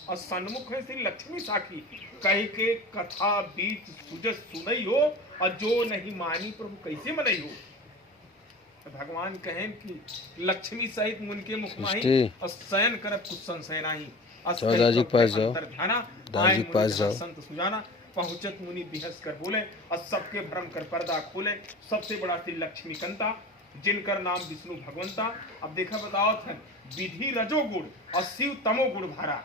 और सन्मुख है श्री लक्ष्मी साखी, कह के कथा बीच सुजस सुनई हो, और जो नहीं मानी प्रभु कैसे मनई हो। भगवान कहें कि लक्ष्मी सहित मुनि के मुख माही, और शयन करत कुछ संशय नाही, दादाजी के पास जाओ, दादाजी के पास जाओ। संत सुजाना पहुंचत मुनि बिहस कर बोले, और सबके भ्रम कर पर्दा खोले, सबसे बड़ा श्री लक्ष्मी कंता, जिनकर नाम विष्णु भगवंता। अब देखा बताओ था विधि रजो गुण और शिव तमो गुण भरा।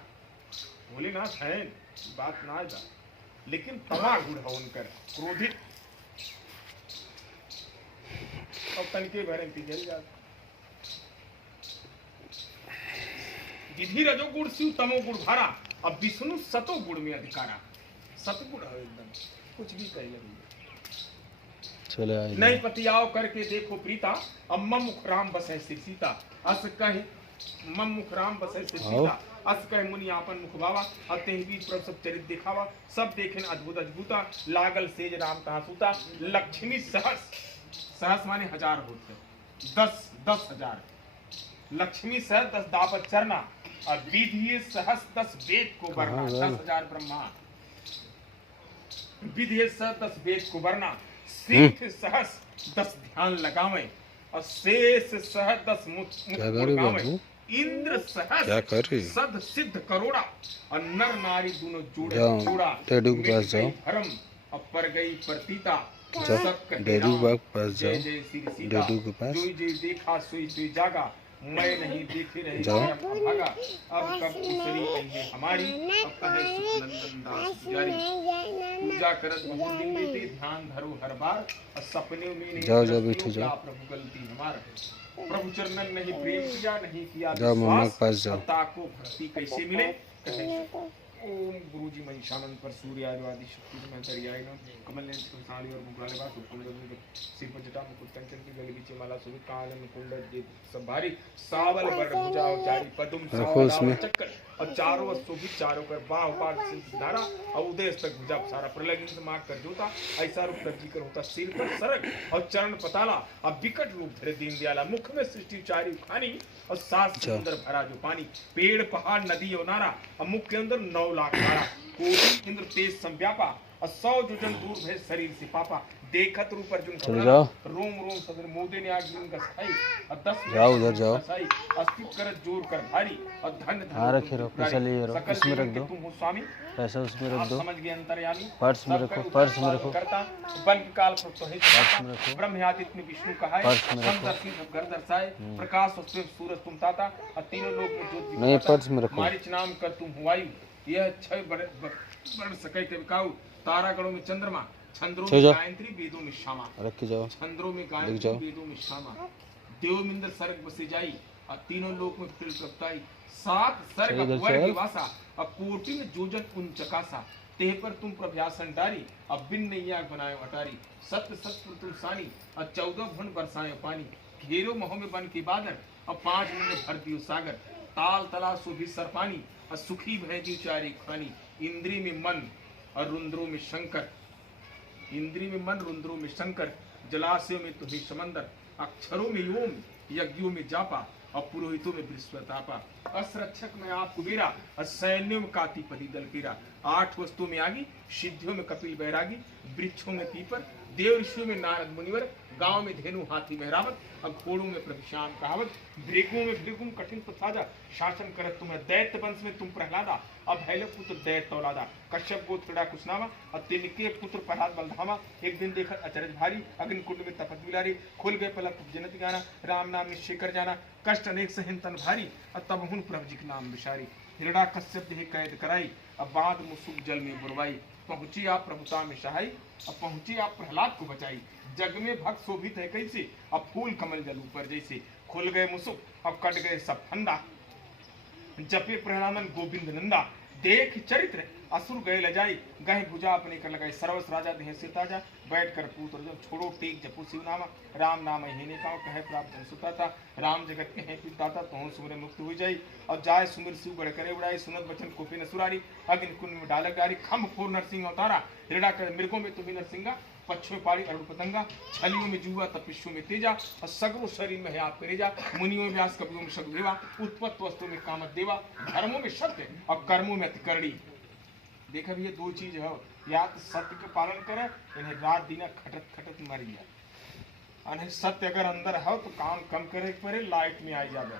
बोले ना है बात ना जा, लेकिन तमा गुण है उनकर, क्रोधित और तनके भरे जल जाता। विधि रजो गुण शिव तमो गुण भरा, अब विष्णु सतो गुण में अधिकारा। सतगुण है एकदम, कुछ भी कह लगे चले आए नहीं पतियाओ करके देखो प्रीता, अब मम मुख राम बसे सिर सीता, अस कहे मम मुख राम बसे सिर सीता, अस कहे मुनि आपन मुख बावा, अते भी प्रभु सब चरित दिखावा, सब देखें अद्भुत अद्भुता, लागल सेज राम कहाँ सूता। लक्ष्मी सहस, सहस माने हजार होते, 10,000 लक्ष्मी सहस 10 दापत चरना, और विधि सहस 10 वेद को वरना, 10,000 ब्रह्मा, विधि सहस 10 वेद को वरना, सिद्ध सहस 10 ध्यान लगावे, और शेष सहस 10 मुख लगावे, इंद्र सहस सद सिद्ध करोड़ा, और नर नारी दोनों जोड़ा, डेडू के पास जाओ, धर्म और पर गई प्रतीता, डेडू के पास जाओ, जय श्री सीता, डेडू के पास जोई जोई देखा सोई सोई जागा, मैं नहीं देखे रहे जाओ, भागा, अब कब उसरी कहिए हमारी, अब कहे सुख नंदन दास पुजारी, पूजा करत बहुत दिन लेते, ध्यान धरो हर बार, और सपने में नहीं जाओ जाओ बैठो जाओ, प्रभु गलती हमार, प्रभु चरणन नहीं प्रेम किया, नहीं किया जाओ मम्मा के पास जाओ, ताको भक्ति कैसे मिले। कहे ओम गुरुजी महिषानंद पर सूर्य आदि शक्ति में दरियाई न कमल ने साड़ी और मुकुलाले बात उपकुंड सिर पर जटा मुकुट कंचन की गले बीच माला सुबह कान मुकुंड जे सब भारी सावल वर भुजा उचारी पदुम सावल चक्कर, और चारों शोभित चारों कर बाह पाट सिंह धारा, और उदय तक भुजा सारा प्रलय से मार कर जोता, ऐसा रूप कर जी कर होता सिर पर सरक, और चरण पताला, और विकट रूप धरे दीन दयाला, मुख में सृष्टि उचारी खानी, और सात समुद्र भरा जो पानी, पेड़ पहाड़ नदी और नारा, और मुख के अंदर 9 लाख तारा, कोटि इंद्र तेज संव्यापा, और 100 योजन दूर भय शरीर से पापा, देखत रूप अर्जुन खबरा, रोम रोम सदर मोदे ने आग उनका सहाई, और 10 जाओ उधर जाओ, अस्तित्व कर जोर कर भारी, और धन हाँ रखे रहो, पैसा ले रहो, इसमें रख दो, तुम हो स्वामी, पैसा उसमें रख दो, समझ गए अंतर्यामी, पर्स में रखो, पर्स में रखो, करता वन काल तो है, पर्स में रखो, ब्रह्मयादित्य विष्णु कहा है, पर्स में रखो, घर दर्शाए, प्रकाश और सूरज तुम ताता, और तीनों लोग में ज्योति नहीं पर्स में रखो, मारिच नाम कर तुम हुआयु, यह 6 वर्ण सकै ते बिकाऊ, तारागणों में चंद्रमा, छंद्रों में गायत्री, वेदों में श्यामा, रख के जाओ, छंद्रों में गायत्री, वेदों में श्यामा, देवमिंद्र सर्ग बसे जाई, और तीनों लोक में फिर करताई, 7 सर्ग वर्ग वासा, और कोटि में जोजन उन चकासा, तेह पर तुम प्रभ्यासन डारी, अब बिन नैया बनाए अटारी, सत्य सत्य तुम सानी, और 14 भुवन बरसाए पानी, घेरो महो में बन के बादर, और 5 में भर दियो सागर, ताल तला सुभी सरपानी, और सुखी भय जी चारी खानी, इंद्री में मन और रुंद्रों में शंकर, इंद्री में मन रुंद्रों में शंकर, जलाशयों में तुही समंदर, अक्षरों में योम, यज्ञों में जापा, और पुरोहितों में बृहस्पतापा, असरक्षक में आप कुबेरा, और सैन्यों में कातिपति दल पीरा, 8 वस्तुओं में आगी, सिद्धियों में कपिल बैरागी, वृक्षों में पीपर, देव ऋषियों में नारद मुनिवर, गांव में धेनु हाथी मेहरावत, और घोड़ों में प्रभुश्याम कहावत, भृगुओं में भृगुम कठिन प्रसादा, शासन करत तुम्हें दैत्य वंश में तुम प्रहलादा, अब भैलव पुत्र दैत्य औलादा, कश्यप गोत्र कुशनामा, और तिनके पुत्र प्रहलाद बलधामा, एक दिन देखकर अचरज भारी, अग्निकुंड में तपत बिलारी, खुल गए पलक जनत गाना, राम नाम निश्चय कर जाना, कष्ट अनेक सहन तन भारी, और तब हुन प्रभु जी के नाम विशारी, हिरड़ा कश्यप देह कैद कराई, अब बाद मुसुक जल में बुरवाई, पहुंची आप प्रभुता में सहाय, अब पहुंची आप प्रहलाद को बचाई, जग में भक्त शोभित है कैसे, अब फूल कमल जल ऊपर जैसे, खुल गए मुसुक अब कट गए सब फंदा, जपे प्रहलादन गोविंद नंदा, देख चरित्र असुर गए लजाई गहे भुजा अपने कर लगाई सर्वस राजा देह से ताजा बैठ कर पूत अर्जुन छोड़ो टेक जपु शिव नामा राम नाम हेने काओ कहे प्राप्त जन सुता था राम जगत के हैं पिता तो सुमरे मुक्त हुई जाई और जाय सुमिर शिव बड़ करे उड़ाई सुनत बचन कोपी नसुरारी अग्नि कुंड में डालक डारी खम फोर नरसिंह अवतारा हिरड़ा कर मृगों में तुम्हें नरसिंगा पक्षों में पाड़ी अरुण पतंगा छलियों में जुआ तपिष्यों में तेजा और सगरो शरीर में है आप करेजा मुनियों में व्यास कवियों में शगदेवा उत्पत्त वस्तुओं में कामत देवा धर्मों में सत्य और कर्मों में अतिकरणी। देखा भी ये दो चीज है या तो सत्य का पालन करे इन्हें रात दिन खटत खटत मरी जाए और सत्य अगर अंदर है तो काम कम करे पड़े लाइट में आ जाए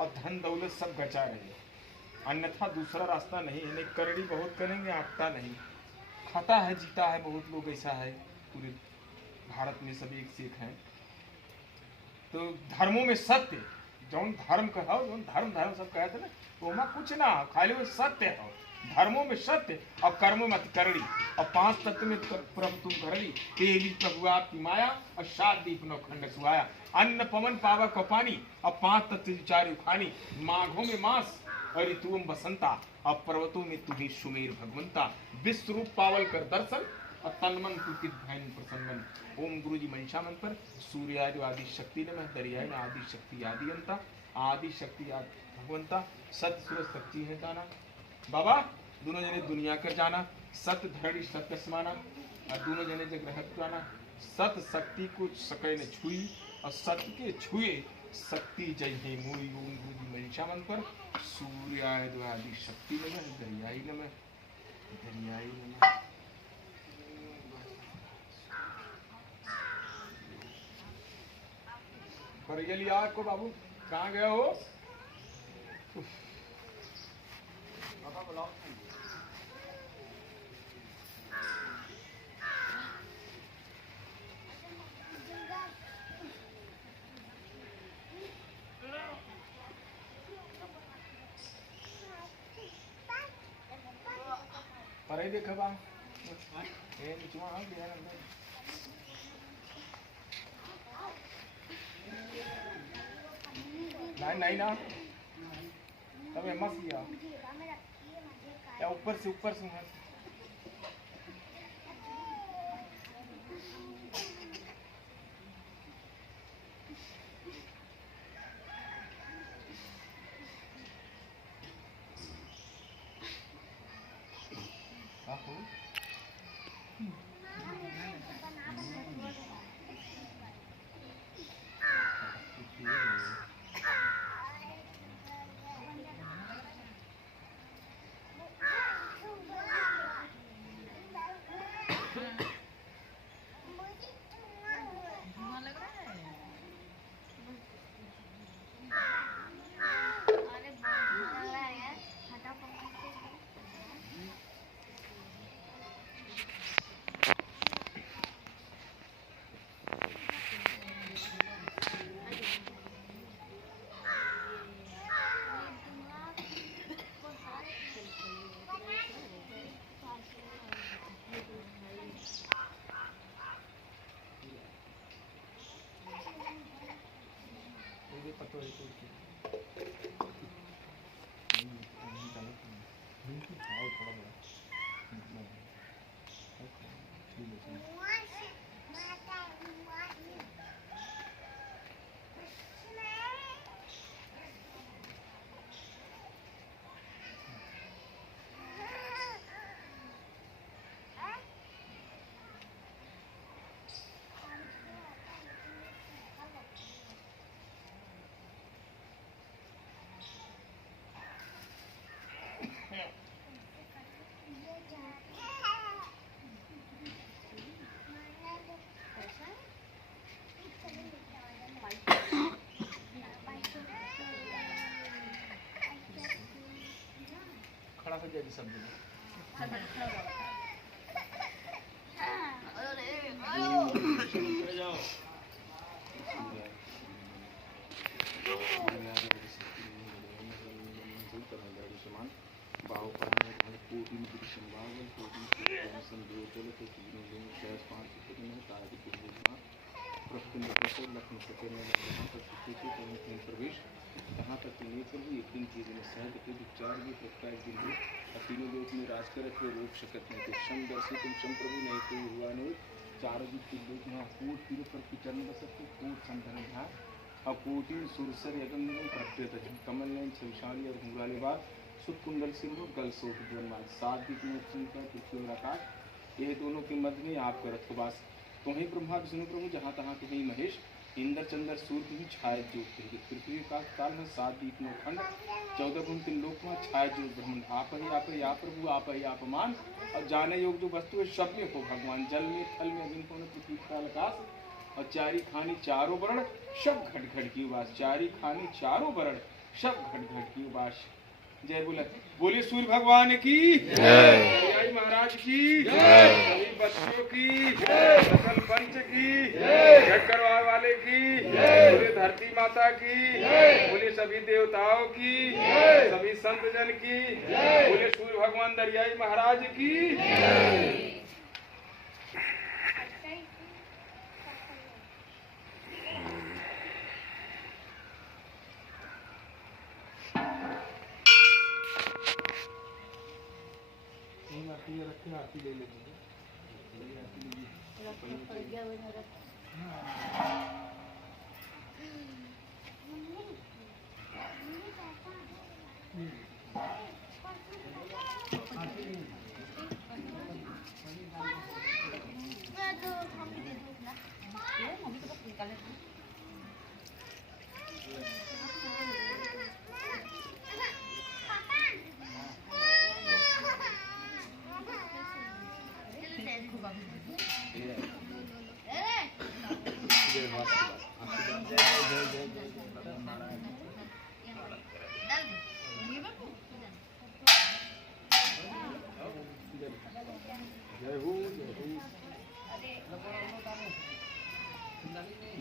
और धन दौलत सब बचा रहे अन्यथा दूसरा रास्ता नहीं इन्हें करड़ी बहुत करेंगे आपका नहीं खाता है जीता है बहुत लोग ऐसा है पूरे भारत में सभी एक से एक हैं। तो धर्मों में सत्य जौन धर्म कहो जौन धर्म धर्म सब कहते ना तो वहाँ कुछ ना खाली वो सत्य हो धर्मों में सत्य और कर्मों में अतिकरणी और पांच तत्व में प्रभु तुम करणी तेली प्रभु आपकी माया और सात दीप नौ खंड सुहाया अन्न पवन पावक और पानी और पांच तत्व चार खानी माघों में मास और ऋतुओं बसंता और पर्वतों में तुझे सुमेर भगवंता विश्व रूप पावल कर दर्शन और तन्मन पुतित भैन प्रसन्न ओम गुरु जी मंशा मन पर सूर्यादि आदि शक्ति नमः दरियाय में आदि शक्ति आदि अंता आदि शक्ति आदि भगवंता सत्य सूरज शक्ति है जाना बाबा दोनों जने दुनिया कर जाना सत्य धरणी सत्य समाना और दोनों जने जग रहत जाना सत्य शक्ति को सकै ने छुई और सत्य के छुए शक्ति जय हे मोरी ओम गुरु जी मंशा मन पर सूर्याय आदि शक्ति नमः दरियाय नमः परिजली यार को बाबू कहाँ गए हो बाबा बुलाओ पर देखा बा ये नीचवा आ गया अंदर नहीं ना तब मस्त किया या ऊपर से खड़ा कर दिया सब प्रभु ने लक्ष्मण से कहने लगे जहाँ पर तुम प्रवेश कहाँ पर तुम नहीं प्रभु एक दिन के दिन सहज के उपचार भी प्रभु एक दिन हो और तीनों लोग में राज कर कोई रोक सकत नहीं तो क्षम दर्शी तुम क्षम प्रभु नहीं कोई हुआ नहीं चारों दिन के लोग यहाँ कोट तीर पर चरण बसते कोट संधन था और कोटि सुरसर यगम निगम प्रत्यत कमल नयन विशाली और घुंघराले बार सुत कुंडल सिंह गल सोट जन्मान सात दिख में का पृथ्वी और आकाश ये दोनों के मध्य में आपका रथवास तुम्हें ब्रह्मा विष्णु प्रभु जहाँ तहाँ तुम्हें महेश इंद्र चंद्र सूर्य की छाया ज्योत पृथ्वी का काल में सात दीप नौ खंड 14 गुण 3 लोक में छाया ज्योत ब्रह्मांड आप ही आप प्रभु आप ही आप मान और जाने योग जो वस्तु है सब में हो भगवान जल में थल में अग्नि कोण पृथ्वी का आकाश और चारी खानी चारों वर्ण सब घट घट की उबास चारी खानी चारों वर्ण सब घट घट की उबास जय बोले सूर्य भगवान की जय महाराज की जय सभी बच्चों की फसल पंच की जय करवा वाले की बोले धरती माता की बोले सभी देवताओं की सभी संत जन की बोले सूर्य भगवान दरियाई महाराज की आरती ले लेंगे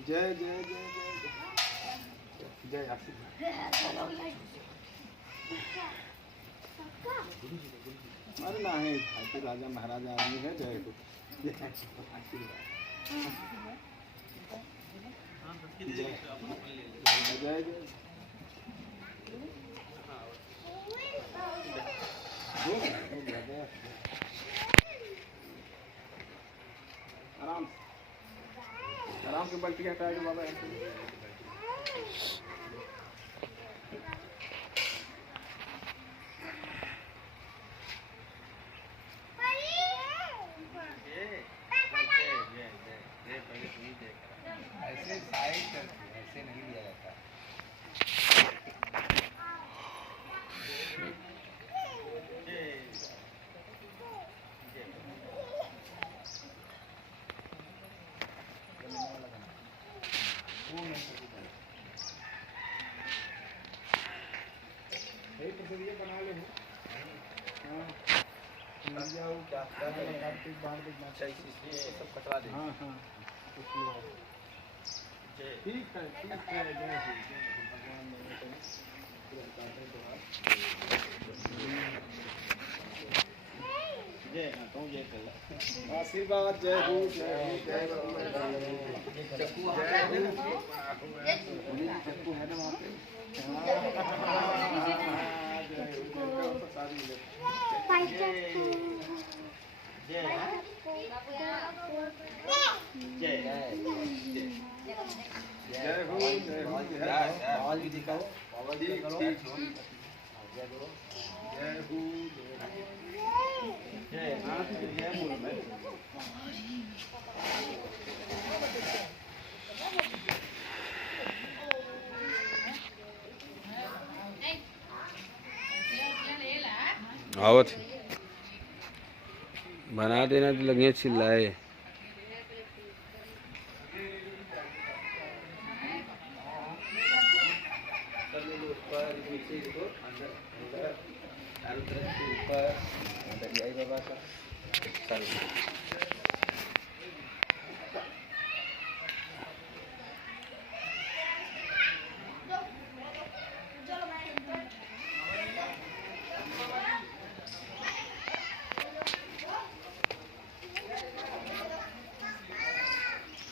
जय जय जय जय जय अरे ना है राजा महाराजा आदमी है जय हो जय जय जय आराम से बल्टी हटाए जो बाबा ऐसे साइड ऐसे नहीं दिया जाता बना ले सब कटवा दे हाँ हाँ ठीक है जय जय आशीर्वाद जय हो जय चक्कू है ना वहाँ पे जय हो आवाज भी दिखाओ आवाज भी करो जय हो जय बोल मैं आवत बना देना तो लगे चिल्लाए बाबा का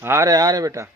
आ रहे बेटा।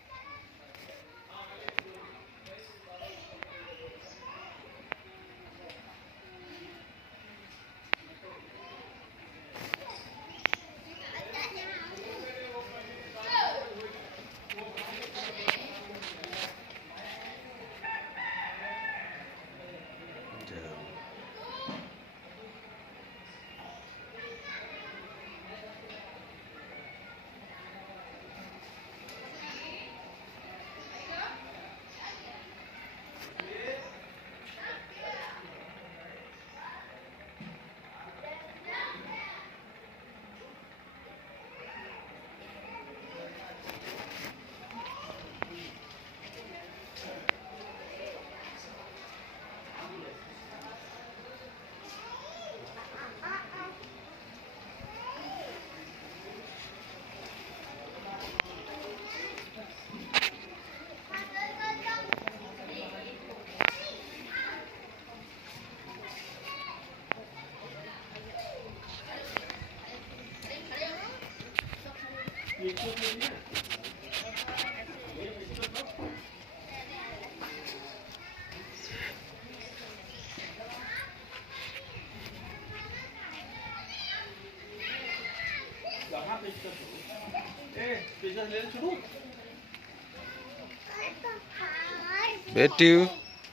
बेटू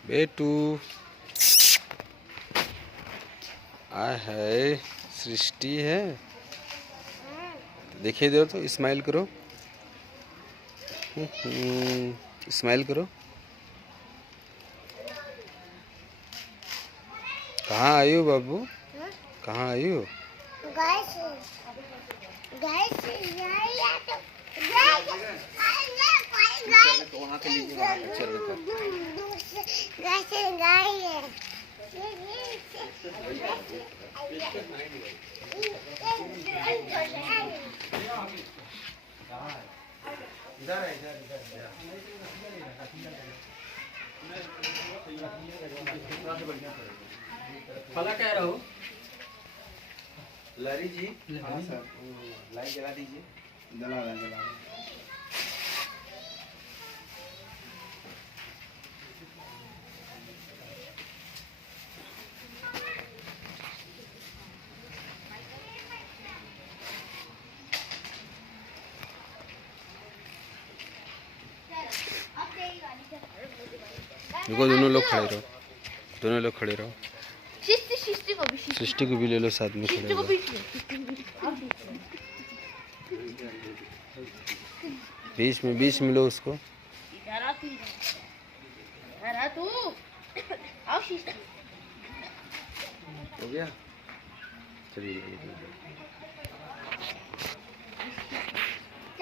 बेटू आ है सृष्टि है। देखिए दो तो स्माइल करो। स्माइल करो। कहाँ आई हो बाबू? कहाँ आई हो? फला कह रहा हो लरी जी। हाँ सर, लाइट जला दीजिए। जला रहा जला रहा। देखो दोनों लोग खड़े रहो। दोनों लोग खड़े रहो। सृष्टि को भी ले लो साथ में खड़े रहो। बीच में लो उसको। हो गया। चलिए।